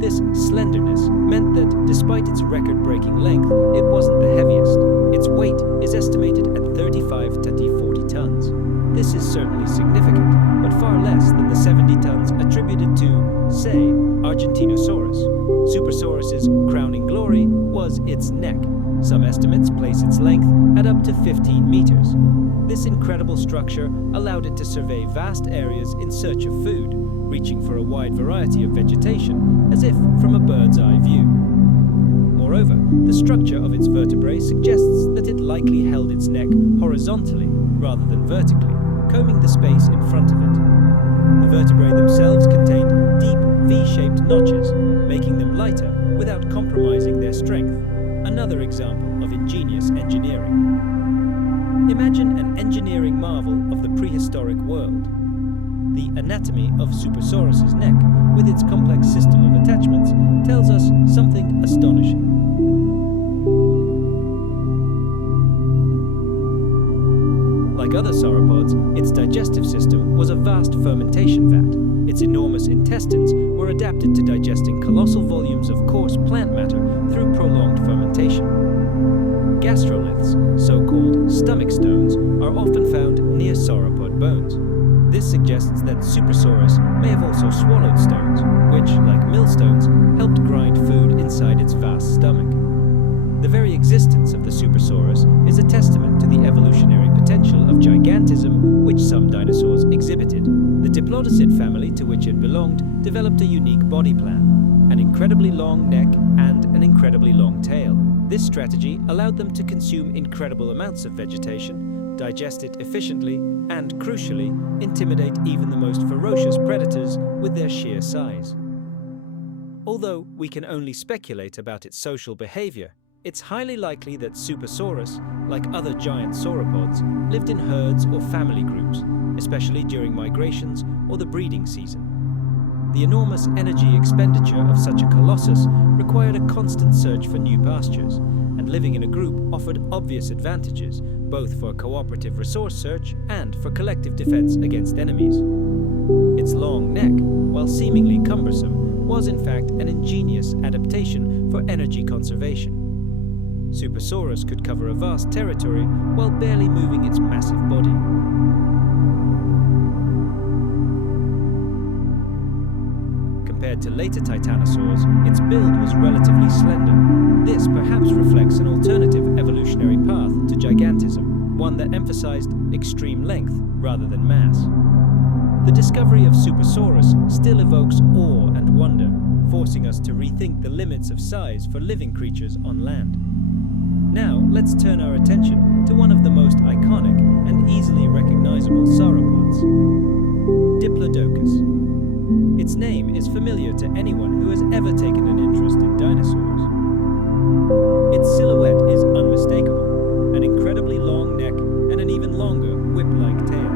This slenderness meant that, despite its record-breaking length, it wasn't the heaviest. Its weight is estimated at 35 to 40 tons. This is certainly significant, but far less than the 70 tons attributed to, say, Argentinosaurus. Supersaurus's crowning glory was its neck. Some estimates place its length at up to 15 meters. This incredible structure allowed it to survey vast areas in search of food, reaching for a wide variety of vegetation, as if from a bird's eye view. Moreover, the structure of its vertebrae suggests that it likely held its neck horizontally rather than vertically, combing the space in front of it. The vertebrae themselves contained deep V-shaped notches, making them lighter without compromising their strength. Another example of ingenious engineering. Imagine an engineering marvel of the prehistoric world. The anatomy of Supersaurus's neck, with its complex system of attachments, tells us something astonishing. Like other sauropods, its digestive system was a vast fermentation vat. Its enormous intestines were adapted to digesting colossal volumes of coarse plant matter through prolonged fermentation. Gastroliths, so-called stomach stones, are often found near sauropod bones. This suggests that Supersaurus may have also swallowed stones, which, like millstones, helped grind food inside its vast stomach. The very existence of the Supersaurus is a testament to the evolutionary potential of gigantism which some dinosaurs exhibited. The Diplodocid family to which it belonged developed a unique body plan, an incredibly long neck and an incredibly long tail. This strategy allowed them to consume incredible amounts of vegetation, digest it efficiently, and, crucially, intimidate even the most ferocious predators with their sheer size. Although we can only speculate about its social behavior, it's highly likely that Supersaurus, like other giant sauropods, lived in herds or family groups, especially during migrations or the breeding season. The enormous energy expenditure of such a colossus required a constant search for new pastures, and living in a group offered obvious advantages, both for cooperative resource search and for collective defense against enemies. Its long neck, while seemingly cumbersome, was in fact an ingenious adaptation for energy conservation. Supersaurus could cover a vast territory while barely moving its massive body. Compared to later titanosaurs, its build was relatively slender. This perhaps reflects an alternative evolutionary path to gigantism, one that emphasized extreme length rather than mass. The discovery of Supersaurus still evokes awe and wonder, forcing us to rethink the limits of size for living creatures on land. Now, let's turn our attention to one of the most iconic and easily recognizable sauropods, Diplodocus. Its name is familiar to anyone who has ever taken an interest in dinosaurs. Its silhouette is unmistakable, an incredibly long neck and an even longer whip-like tail.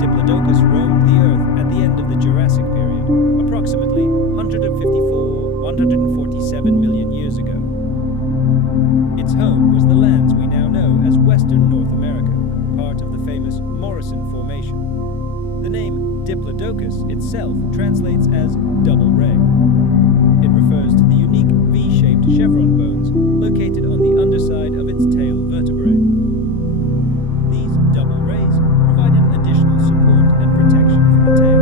Diplodocus roamed the Earth at the end of the Jurassic period, approximately 147 million years ago. Its home was the lands we now know as Western North America, part of the famous Morrison Formation. The name Diplodocus itself translates as double ray. It refers to the unique V-shaped chevron bones located on the underside of its tail vertebrae. These double rays provided additional support and protection for the tail.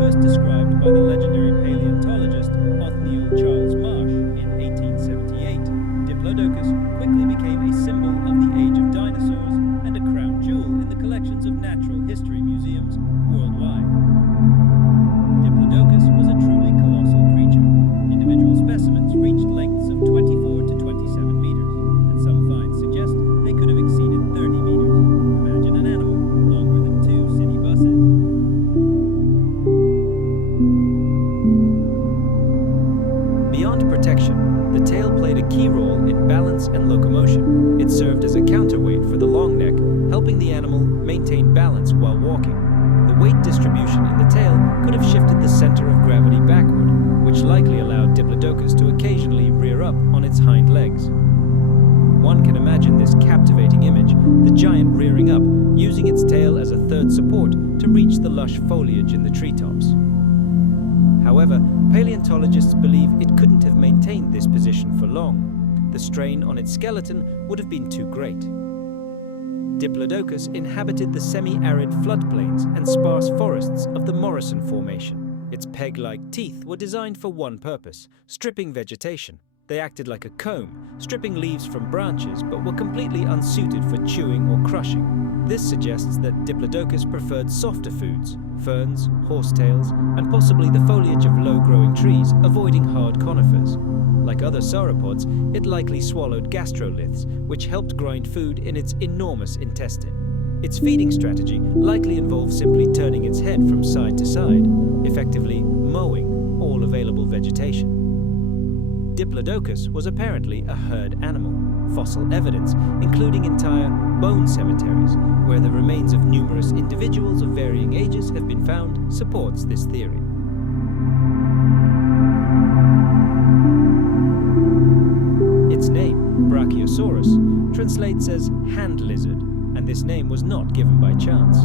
First described by the legendary paleontologist Othniel Charles Marsh in 1878, Diplodocus quickly became a symbol of the age of dinosaurs and a crown jewel in the collections of natural history museums worldwide. Diplodocus was a truly colossal creature. Individual specimens reached lengths of 24 to 27 meters, and some finds suggest they could have exceeded 30 meters. Imagine an animal longer than 2 city buses. walking. The weight distribution in the tail could have shifted the center of gravity backward, which likely allowed Diplodocus to occasionally rear up on its hind legs. One can imagine this captivating image, the giant rearing up, using its tail as a third support to reach the lush foliage in the treetops. However, paleontologists believe it couldn't have maintained this position for long. The strain on its skeleton would have been too great. Diplodocus inhabited the semi-arid floodplains and sparse forests of the Morrison Formation. Its peg-like teeth were designed for one purpose: stripping vegetation. They acted like a comb, stripping leaves from branches, but were completely unsuited for chewing or crushing. This suggests that Diplodocus preferred softer foods, ferns, horsetails, and possibly the foliage of low-growing trees, avoiding hard conifers. Like other sauropods, it likely swallowed gastroliths, which helped grind food in its enormous intestine. Its feeding strategy likely involved simply turning its head from side to side, effectively mowing all available vegetation. Diplodocus was apparently a herd animal. Fossil evidence, including entire bone cemeteries, where the remains of numerous individuals of varying ages have been found, supports this theory. Its name, Brachiosaurus, translates as hand lizard, and this name was not given by chance.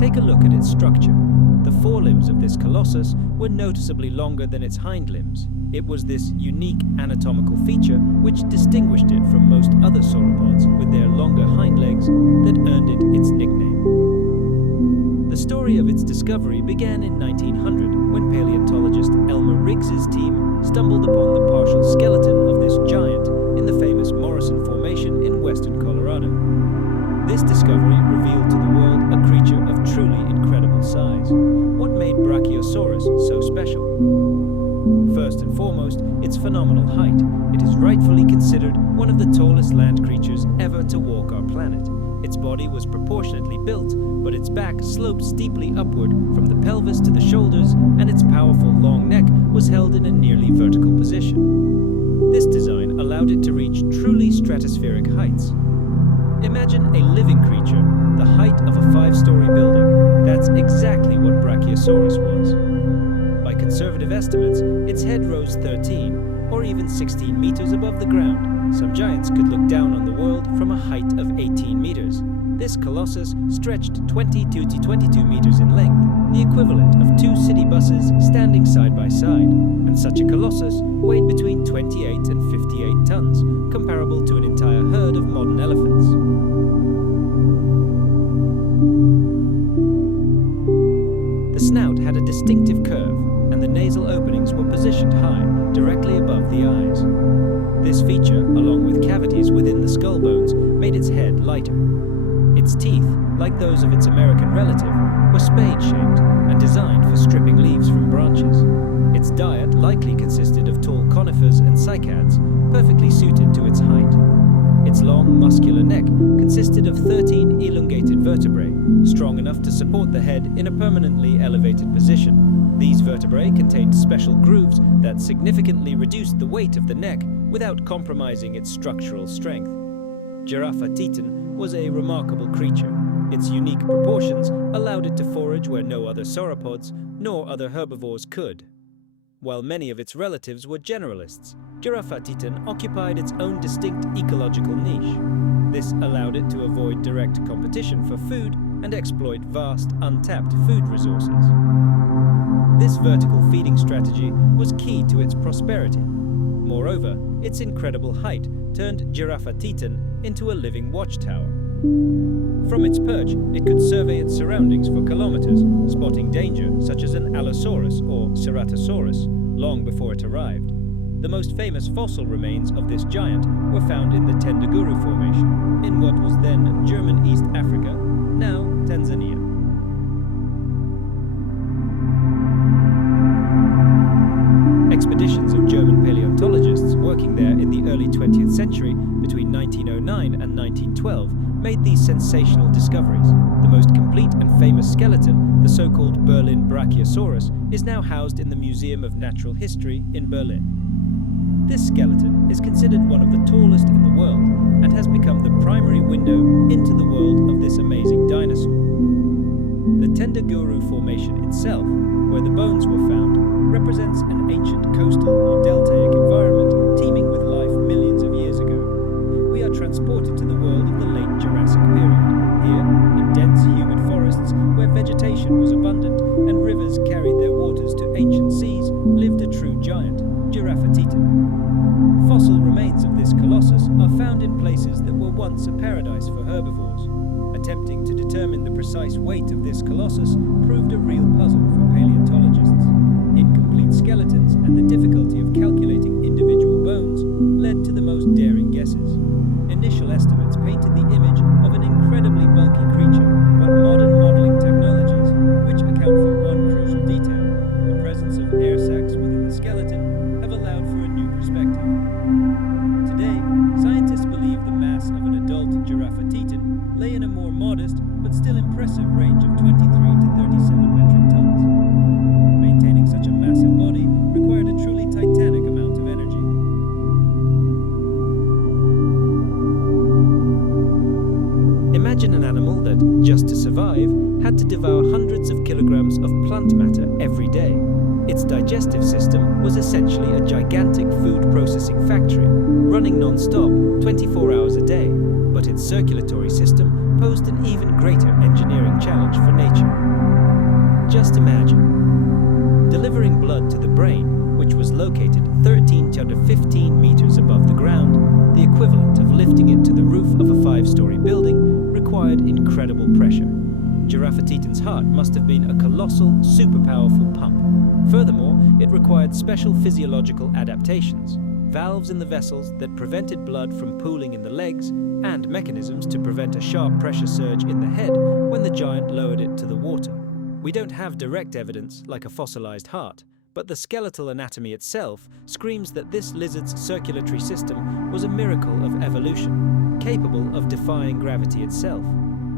Take a look at its structure. The forelimbs of this colossus were noticeably longer than its hind limbs. It was this unique anatomical feature which distinguished it from most other sauropods with their longer hind legs that earned it its nickname. The story of its discovery began in 1900 when paleontologist Elmer Riggs's team stumbled upon the partial skeleton of this giant in the famous Morrison Formation in western Colorado. This discovery revealed to the world a creature of truly incredible size. What made Brachiosaurus so special? First and foremost, its phenomenal height. It is rightfully considered one of the tallest land creatures ever to walk our planet. Its body was proportionately built, but its back sloped steeply upward from the pelvis to the shoulders, and its powerful long neck was held in a nearly vertical position. This design allowed it to reach truly stratospheric heights. Imagine a living creature, the height of a 5-story building. That's exactly what Brachiosaurus was. By conservative estimates, its head rose 13 or even 16 meters above the ground. Some giants could look down on the world from a height of 18 meters. This colossus stretched 22 to 22 meters in length, the equivalent of 2 city buses standing side by side, and such a colossus weighed between 28 and 58 tons, comparable to an entire herd of modern elephants. The snout had a distinctive curve, and the nasal openings were positioned high, directly above the eyes. This feature, along with cavities within the skull bones, made its head lighter. Its teeth, like those of its American relative, were spade-shaped and designed for stripping leaves from branches. Its diet likely consisted of tall conifers and cycads, perfectly suited to its height. Its long, muscular neck consisted of 13 elongated vertebrae, strong enough to support the head in a permanently elevated position. These vertebrae contained special grooves that significantly reduced the weight of the neck without compromising its structural strength. Giraffatitan was a remarkable creature. Its unique proportions allowed it to forage where no other sauropods nor other herbivores could. While many of its relatives were generalists, Giraffatitan occupied its own distinct ecological niche. This allowed it to avoid direct competition for food and exploit vast, untapped food resources. This vertical feeding strategy was key to its prosperity. Moreover, its incredible height turned Giraffatitan into a living watchtower. From its perch, it could survey its surroundings for kilometers, spotting danger such as an Allosaurus or Ceratosaurus long before it arrived. The most famous fossil remains of this giant were found in the Tendaguru Formation, in what was then German East Africa, now Tanzania. Expeditions of German paleontologists working there in the early 20th century, between 1909 and 1912, made these sensational discoveries. The most complete and famous skeleton, the so-called Berlin Brachiosaurus, is now housed in the Museum of Natural History in Berlin. This skeleton is considered one of the tallest in the world and has become the primary window into the world of this amazing dinosaur. Bendaguru Formation itself, where the bones were found, represents an ancient coastal or deltaic environment teeming with life millions of years ago. We are transported to the world of the late Jurassic period. Here, in dense, humid forests where vegetation was abundant and rivers carried their waters to ancient seas, lived a true giant, Giraffatitan. Fossil remains of this colossus are found in places that were once a paradise for herbivores. Attempting to determine the precise weight of this colossus proved a real puzzle for paleontologists. Incomplete skeletons and the difficulty of calculating individual bones led to the most daring guesses. Initial estimates painted the image of an incredibly bulky creature, but modern modeling technologies, which account for one crucial detail, the presence of air sacs within the skeleton, have allowed for a new perspective. Today, scientists believe the mass of an adult Giraffatitan lay in a more modest but still impressive range of 23 to 37 metric tons. Maintaining such a massive body required a truly titanic amount of energy. Imagine an animal that, just to survive, had to devour hundreds of kilograms of plant matter every day. Its digestive system was essentially a gigantic food processing factory, running non-stop 24 hours a day, but its circulatory system posed an even greater engineering challenge for nature. Just imagine delivering blood to the brain, which was located 13 to 15 meters above the ground, the equivalent of lifting it to the roof of a 5-story building, required incredible pressure. Giraffatitan's heart must have been a colossal, super-powerful pump. Furthermore, it required special physiological adaptations, valves in the vessels that prevented blood from pooling in the legs, and mechanisms to prevent a sharp pressure surge in the head when the giant lowered it to the water. We don't have direct evidence like a fossilized heart, but the skeletal anatomy itself screams that this lizard's circulatory system was a miracle of evolution, capable of defying gravity itself.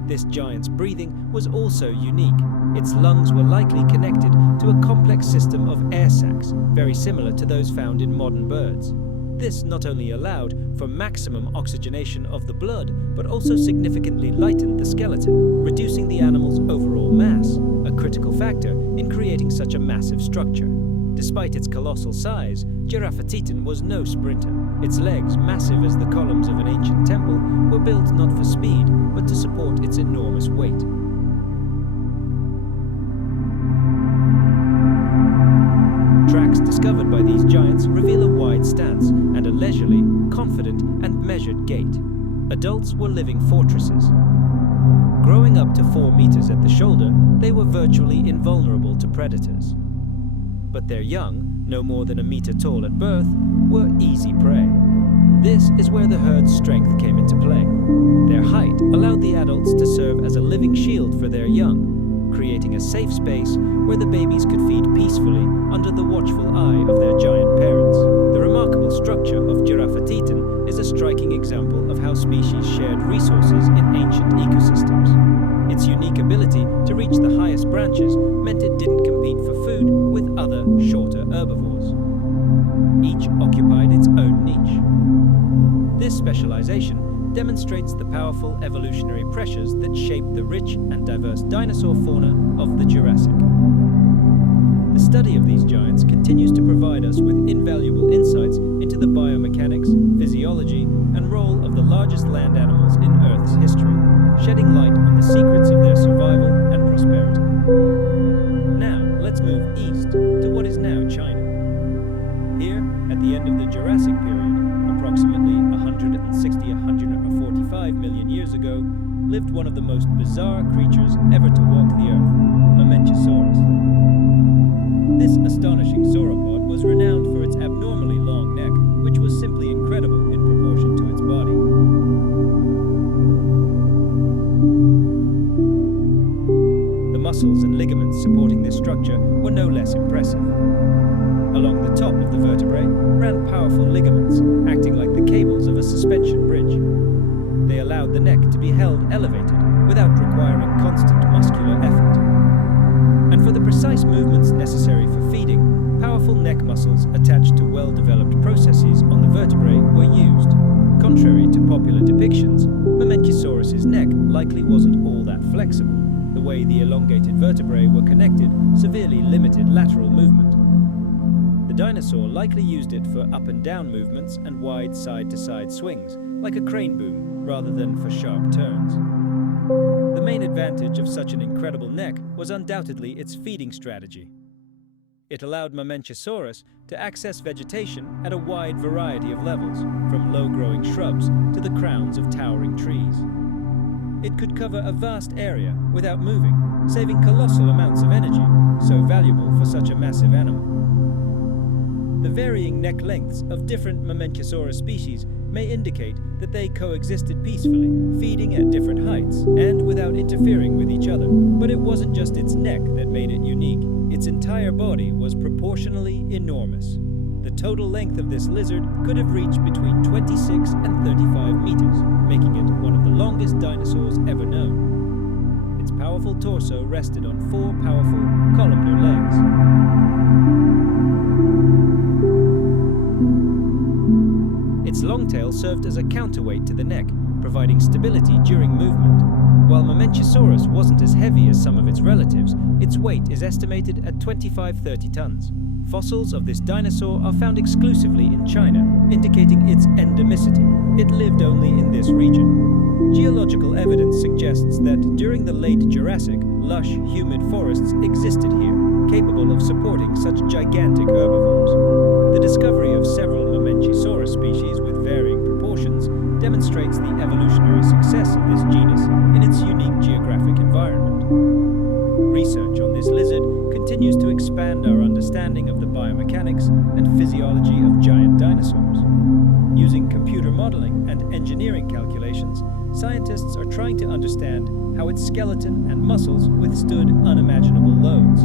This giant's breathing was also unique. Its lungs were likely connected to a complex system of air sacs, very similar to those found in modern birds. This not only allowed for maximum oxygenation of the blood, but also significantly lightened the skeleton, reducing the animal's overall mass, a critical factor in creating such a massive structure. Despite its colossal size, Giraffatitan was no sprinter. Its legs, massive as the columns of an ancient temple, were built not for speed, but to support its enormous weight. Tracks discovered by these giants reveal a wide stance and a leisurely, confident, and measured gait. Adults were living fortresses. Growing up to 4 meters at the shoulder, they were virtually invulnerable to predators. But their young, no more than a meter tall at birth, were easy prey. This is where the herd's strength came into play. Their height allowed the adults to serve as a living shield for their young, creating a safe space where the babies could feed peacefully under the watchful eye of their giant parents. The remarkable structure of Giraffatitan is a striking example of how species shared resources in ancient ecosystems. Its unique ability to reach the highest branches meant it didn't compete for food with other, shorter herbivores. Each occupied its own niche. This specialization demonstrates the powerful evolutionary pressures that shaped the rich and diverse dinosaur fauna of the Jurassic. The study of these giants continues to provide us with invaluable insights into the biomechanics, physiology, and role of the largest land animals in Earth's history, shedding light on the secrets of their survival and prosperity. Now, let's move east to what is now China. Here, at the end of the Jurassic period, approximately 160-145 million years ago, lived one of the most bizarre creatures ever to walk the Earth, Mesozoic Era. This astonishing sauropod was renowned for its abnormally long neck, which was simply incredible in proportion to its body. The muscles and ligaments supporting this structure were no less impressive. Along the top of the vertebrae ran powerful ligaments, acting like the cables of a suspension bridge. They allowed the neck to be held elevated without requiring constant muscular effort. And for the precise movements necessary for feeding, powerful neck muscles attached to well-developed processes on the vertebrae were used. Contrary to popular depictions, Mesozoic's neck likely wasn't all that flexible. The way the elongated vertebrae were connected severely limited lateral movement. The dinosaur likely used it for up and down movements and wide side-to-side swings, like a crane boom, rather than for sharp turns. The main advantage of such an incredible neck was undoubtedly its feeding strategy. It allowed Mamenchisaurus to access vegetation at a wide variety of levels, from low-growing shrubs to the crowns of towering trees. It could cover a vast area without moving, saving colossal amounts of energy, so valuable for such a massive animal. The varying neck lengths of different Mamenchisaurus species may indicate that they coexisted peacefully, feeding at different heights and without interfering with each other. But it wasn't just its neck that made it unique. Its entire body was proportionally enormous. The total length of this lizard could have reached between 26 and 35 meters, making it one of the longest dinosaurs ever known. Its powerful torso rested on 4 powerful columnar legs. Its long tail served as a counterweight to the neck, providing stability during movement. While Mamenchisaurus wasn't as heavy as some of its relatives, its weight is estimated at 25–30 tons. Fossils of this dinosaur are found exclusively in China, indicating its endemicity. It lived only in this region. Geological evidence suggests that during the late Jurassic, lush, humid forests existed here, capable of supporting such gigantic herbivores. The discovery of several Mamenchisaurus species with varying proportions demonstrates the evolutionary success of this genus in its unique geographic environment. Research on this lizard continues to expand our understanding of the biomechanics and physiology of giant dinosaurs. Using computer modeling and engineering calculations, scientists are trying to understand how its skeleton and muscles withstood unimaginable loads.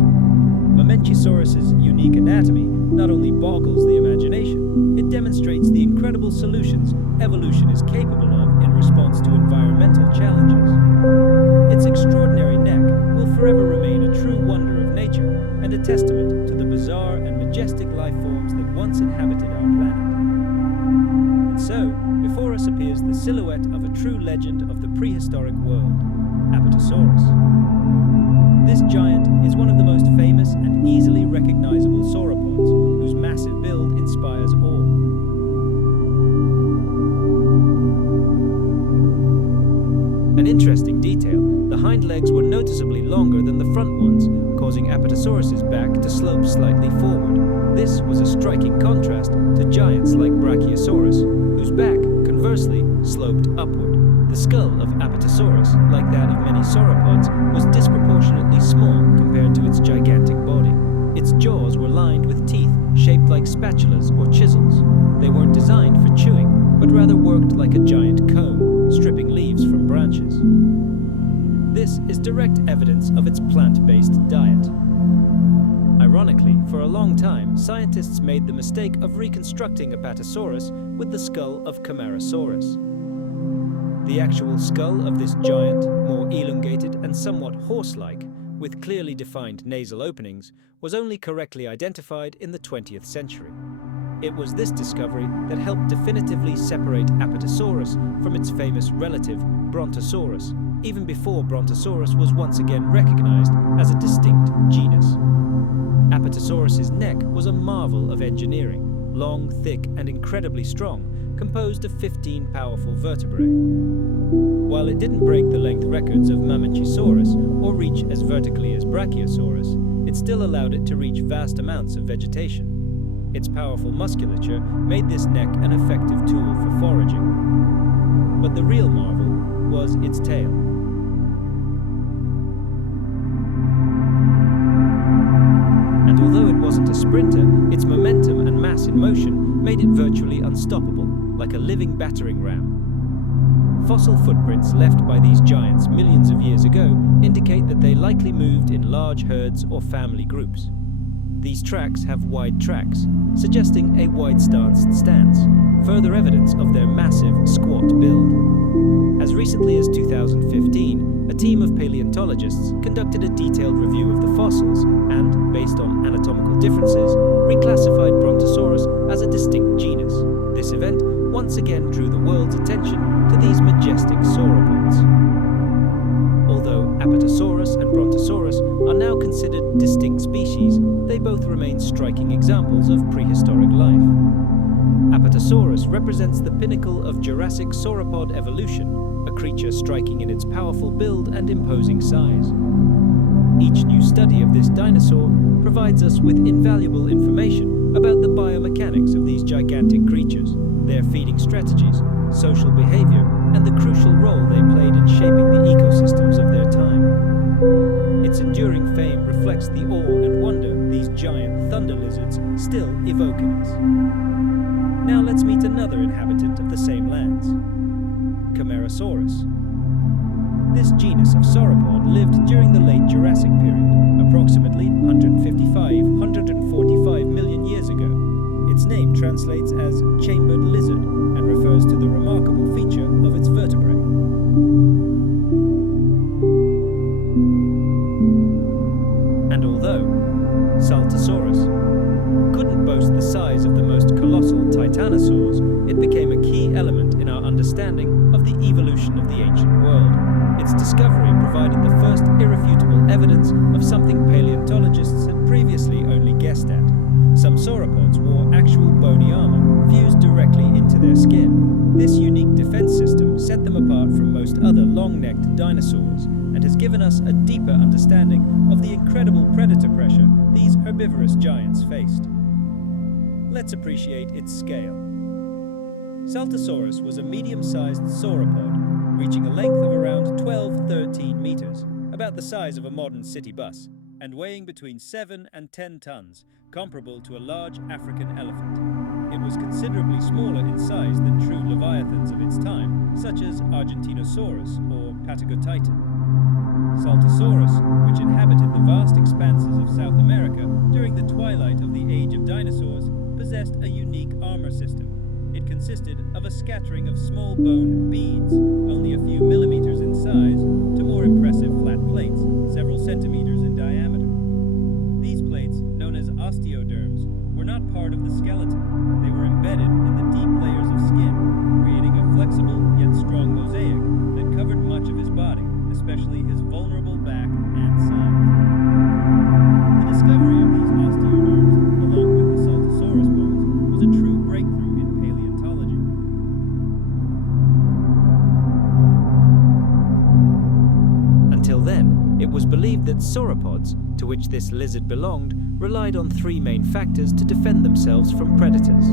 Mamenchisaurus's unique anatomy not only boggles the imagination, it demonstrates the incredible solutions evolution is capable of in response to environmental challenges. Its extraordinary neck will forever remain a true wonder of nature and a testament to the bizarre and majestic life forms that once inhabited our planet. And so, before us appears the silhouette of a true legend of the prehistoric world, Apatosaurus. This giant is one of the most famous and easily recognizable sauropods, whose massive build inspires awe. An interesting detail, the hind legs were noticeably longer than the front ones, causing Apatosaurus's back to slope slightly forward. This was a striking contrast to giants like Brachiosaurus, whose back, conversely, sloped upward. The skull of Apatosaurus, like that of many sauropods, was disproportionately small compared to its gigantic body. Its jaws were lined with teeth shaped like spatulas or chisels. They weren't designed for chewing, but rather worked like a giant comb, stripping leaves from branches. This is direct evidence of its plant-based diet. Ironically, for a long time, scientists made the mistake of reconstructing Apatosaurus with the skull of Camarasaurus. The actual skull of this giant, more elongated and somewhat horse-like, with clearly defined nasal openings, was only correctly identified in the 20th century. It was this discovery that helped definitively separate Apatosaurus from its famous relative, Brontosaurus, even before Brontosaurus was once again recognized as a distinct genus. Apatosaurus's neck was a marvel of engineering, long, thick, and incredibly strong, composed of 15 powerful vertebrae. While it didn't break the length records of Mamenchisaurus or reach as vertically as Brachiosaurus, it still allowed it to reach vast amounts of vegetation. Its powerful musculature made this neck an effective tool for foraging. But the real marvel was its tail. And although it wasn't a sprinter, its momentum and mass in motion made it virtually unstoppable, like a living battering ram. Fossil footprints left by these giants millions of years ago indicate that they likely moved in large herds or family groups. These tracks have wide tracks, suggesting a wide-stanced stance, further evidence of their massive, squat build. As recently as 2015, a team of paleontologists conducted a detailed review of the fossils and, based on anatomical differences, reclassified Brontosaurus as a distinct genus. This event once again drew the world's attention to these majestic sauropods. Although Apatosaurus and While considered distinct species, they both remain striking examples of prehistoric life. Apatosaurus represents the pinnacle of Jurassic sauropod evolution, a creature striking in its powerful build and imposing size. Each new study of this dinosaur provides us with invaluable information about the biomechanics of these gigantic creatures, their feeding strategies, social behavior, and the crucial role they played in shaping the ecosystems of their time. Its enduring fame reflects the awe and wonder these giant thunder lizards still evoke in us. Now let's meet another inhabitant of the same lands, Camarasaurus. This genus of sauropod lived during the late Jurassic period, approximately 145 million years ago. Its name translates as chambered lizard and refers to the remarkable feature of its vertebrae. And although Saltosaurus couldn't boast the size of the most colossal titanosaurs, it became a key element in our understanding of the evolution of the ancient world. Its discovery provided the first irrefutable evidence of something paleontologists had previously only guessed at. Some sauropods wore actual bony armor fused directly into their skin. This unique defense system set them apart from most other long-necked dinosaurs and has given us a deeper understanding of the incredible predator pressure these herbivorous giants faced. Let's appreciate its scale. Saltosaurus was a medium-sized sauropod, reaching a length of around 12-13 meters, about the size of a modern city bus, and weighing between 7 and 10 tons, comparable to a large African elephant. It was considerably smaller in size than true leviathans of its time, such as Argentinosaurus or Patagotitan. Saltosaurus, which inhabited the vast expanses of South America during the twilight of the Age of Dinosaurs, possessed a unique armor system. It consisted of a scattering of small bone beads, only a few millimeters in size, to more impressive flat plates, several centimeters in diameter. These plates, known as osteoderms, were not part of the skeleton. They were embedded in the deep layers of skin, creating a flexible yet strong mosaic that covered much of his body, especially his vulnerable back and sides. The discovery of these osteoderms, along with the Saltosaurus bones, was a true breakthrough in paleontology. Until then, it was believed that sauropods, to which this lizard belonged, relied on three main factors to defend themselves from predators: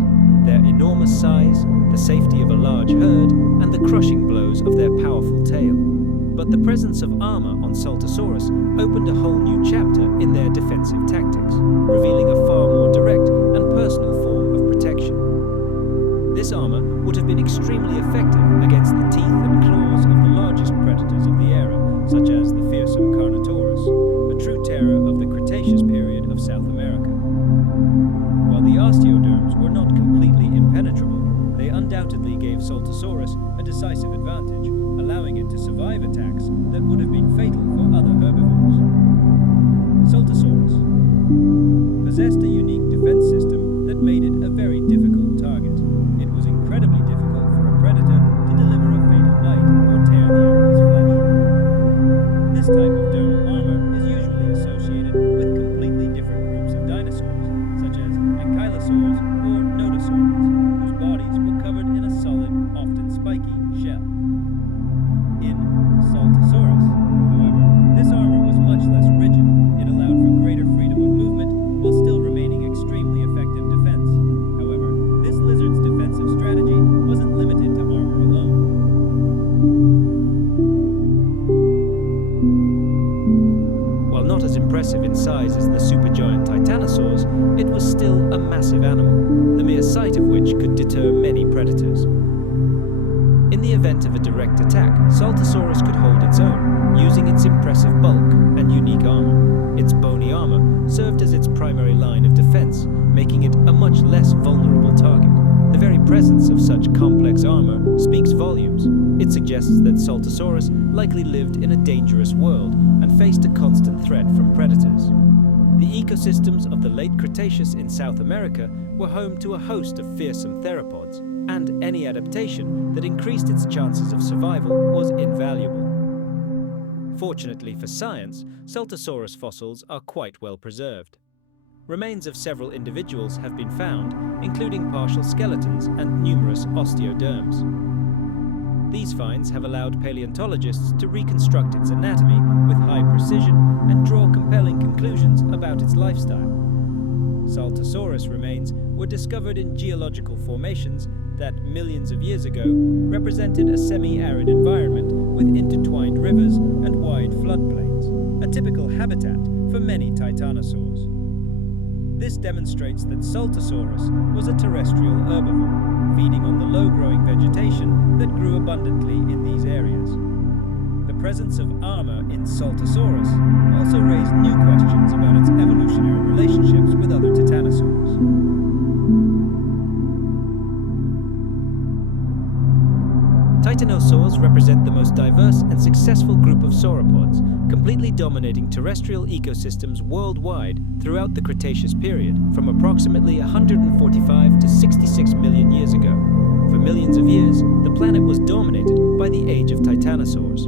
their enormous size, the safety of a large herd, and the crushing blows of their powerful tail. But the presence of armor on Saltosaurus opened a whole new chapter in their defensive tactics, revealing a far more direct and personal form of protection. This armor would have been extremely effective against the teeth and claws of the largest predators of the era, such as the fearsome Carnotaurus, a true terror of the Cretaceous period of South America. While the osteoderms were not completely impenetrable, they undoubtedly gave Saltosaurus a decisive advantage, allowing it to survive attacks that would have been fatal for other herbivores. Saltosaurus possessed a unique defense system that made it a very difficult target. It was incredibly difficult for a predator to deliver a fatal bite or tear the animal's flesh. This type of dermal armor is usually associated with completely different groups of dinosaurs, such as ankylosaurs or nodosaurs, whose bodies were covered in a solid, often spiky, shell. In Saltosaurus, however, this armor was much less rigid. It allowed for greater freedom of movement while still remaining extremely effective defense. However, this lizard's defensive strategy wasn't limited to armor alone. While not as impressive in size as the supergiant titanosaurs, it was still a massive animal, the mere sight of which could deter many predators. In the event of a direct attack, Saltosaurus could hold its own, using its impressive bulk and unique armor. Its bony armor served as its primary line of defense, making it a much less vulnerable target. The very presence of such complex armor speaks volumes. It suggests that Saltosaurus likely lived in a dangerous world and faced a constant threat from predators. The ecosystems of the late Cretaceous in South America were home to a host of fearsome theropods, and any adaptation that increased its chances of survival was invaluable. Fortunately for science, Saltosaurus fossils are quite well preserved. Remains of several individuals have been found, including partial skeletons and numerous osteoderms. These finds have allowed paleontologists to reconstruct its anatomy with high precision and draw compelling conclusions about its lifestyle. Saltosaurus remains were discovered in geological formations that, millions of years ago, represented a semi-arid environment with intertwined rivers and wide floodplains, a typical habitat for many titanosaurs. This demonstrates that Saltosaurus was a terrestrial herbivore, feeding on the low-growing vegetation that grew abundantly in these areas. The presence of armor in Saltosaurus also raised new questions about its evolutionary relationships with other titanosaurs. Titanosaurs represent the most diverse and successful group of sauropods, completely dominating terrestrial ecosystems worldwide throughout the Cretaceous period, from approximately 145 to 66 million years ago. For millions of years, the planet was dominated by the age of titanosaurs.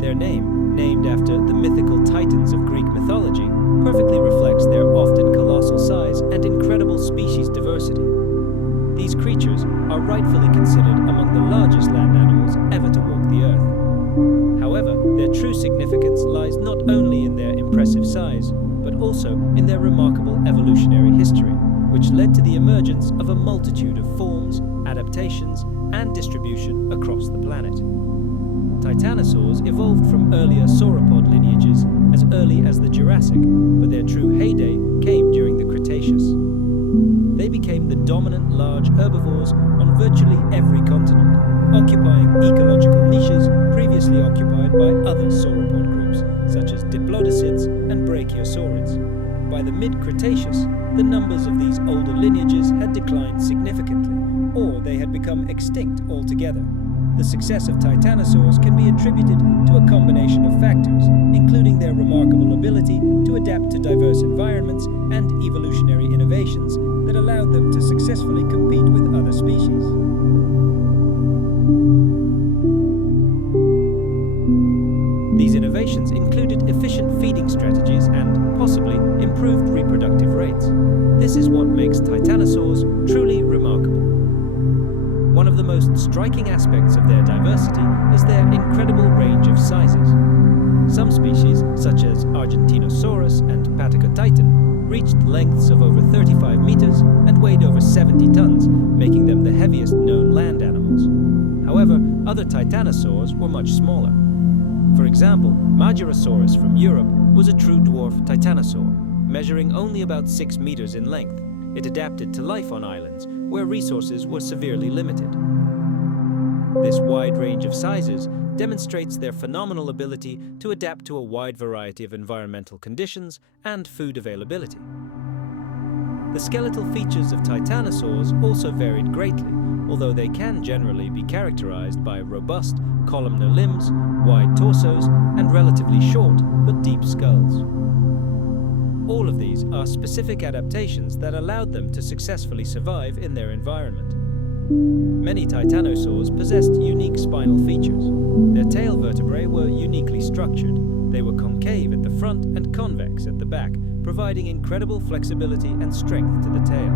Their name, named after the mythical titans of Greek mythology, perfectly reflects their often colossal size and incredible species diversity. These creatures are rightfully considered among the largest land animals ever to walk the earth. However, their true significance lies not only in their impressive size, but also in their remarkable evolutionary history, which led to the emergence of a multitude of forms, adaptations, and distribution across the planet. Titanosaurs evolved from earlier sauropod lineages as early as the Jurassic, but their true heyday came during the Cretaceous. They became the dominant large herbivores on virtually every continent, occupying ecological niches previously occupied by other sauropod groups, such as diplodocids and brachiosaurids. By the mid-Cretaceous, the numbers of these older lineages had declined significantly, or they had become extinct altogether. The success of titanosaurs can be attributed to a combination of factors, including their remarkable ability to adapt to diverse environments and evolutionary innovations that allowed them to successfully compete with other species. These innovations included efficient feeding strategies and, possibly, improved reproductive rates. This is what makes titanosaurs truly remarkable. One of the most striking aspects of their diversity is their incredible range of sizes. Some species, such as Argentinosaurus and Patagotitan, reached lengths of over 35 meters and weighed over 70 tons, making them the heaviest known land animals. However, other titanosaurs were much smaller. For example, Majorasaurus from Europe was a true dwarf titanosaur, measuring only about 6 meters in length. It adapted to life on islands, where resources were severely limited. This wide range of sizes demonstrates their phenomenal ability to adapt to a wide variety of environmental conditions and food availability. The skeletal features of titanosaurs also varied greatly, although they can generally be characterized by robust, columnar limbs, wide torsos, and relatively short but deep skulls. All of these are specific adaptations that allowed them to successfully survive in their environment. Many titanosaurs possessed unique spinal features. Their tail vertebrae were uniquely structured. They were concave at the front and convex at the back, providing incredible flexibility and strength to the tail.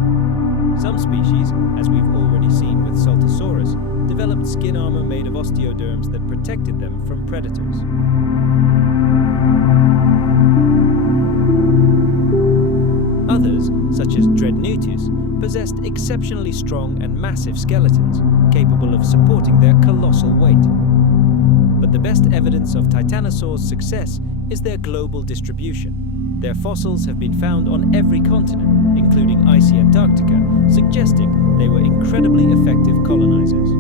Some species, as we've already seen with Saltosaurus, developed skin armor made of osteoderms that protected them from predators. Others, such as Dreadnoughtus, possessed exceptionally strong and massive skeletons, capable of supporting their colossal weight. But the best evidence of titanosaurs' success is their global distribution. Their fossils have been found on every continent, including icy Antarctica, suggesting they were incredibly effective colonizers.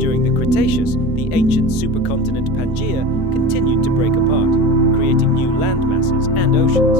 During the Cretaceous, the ancient supercontinent Pangaea continued to break apart, creating new land masses and oceans.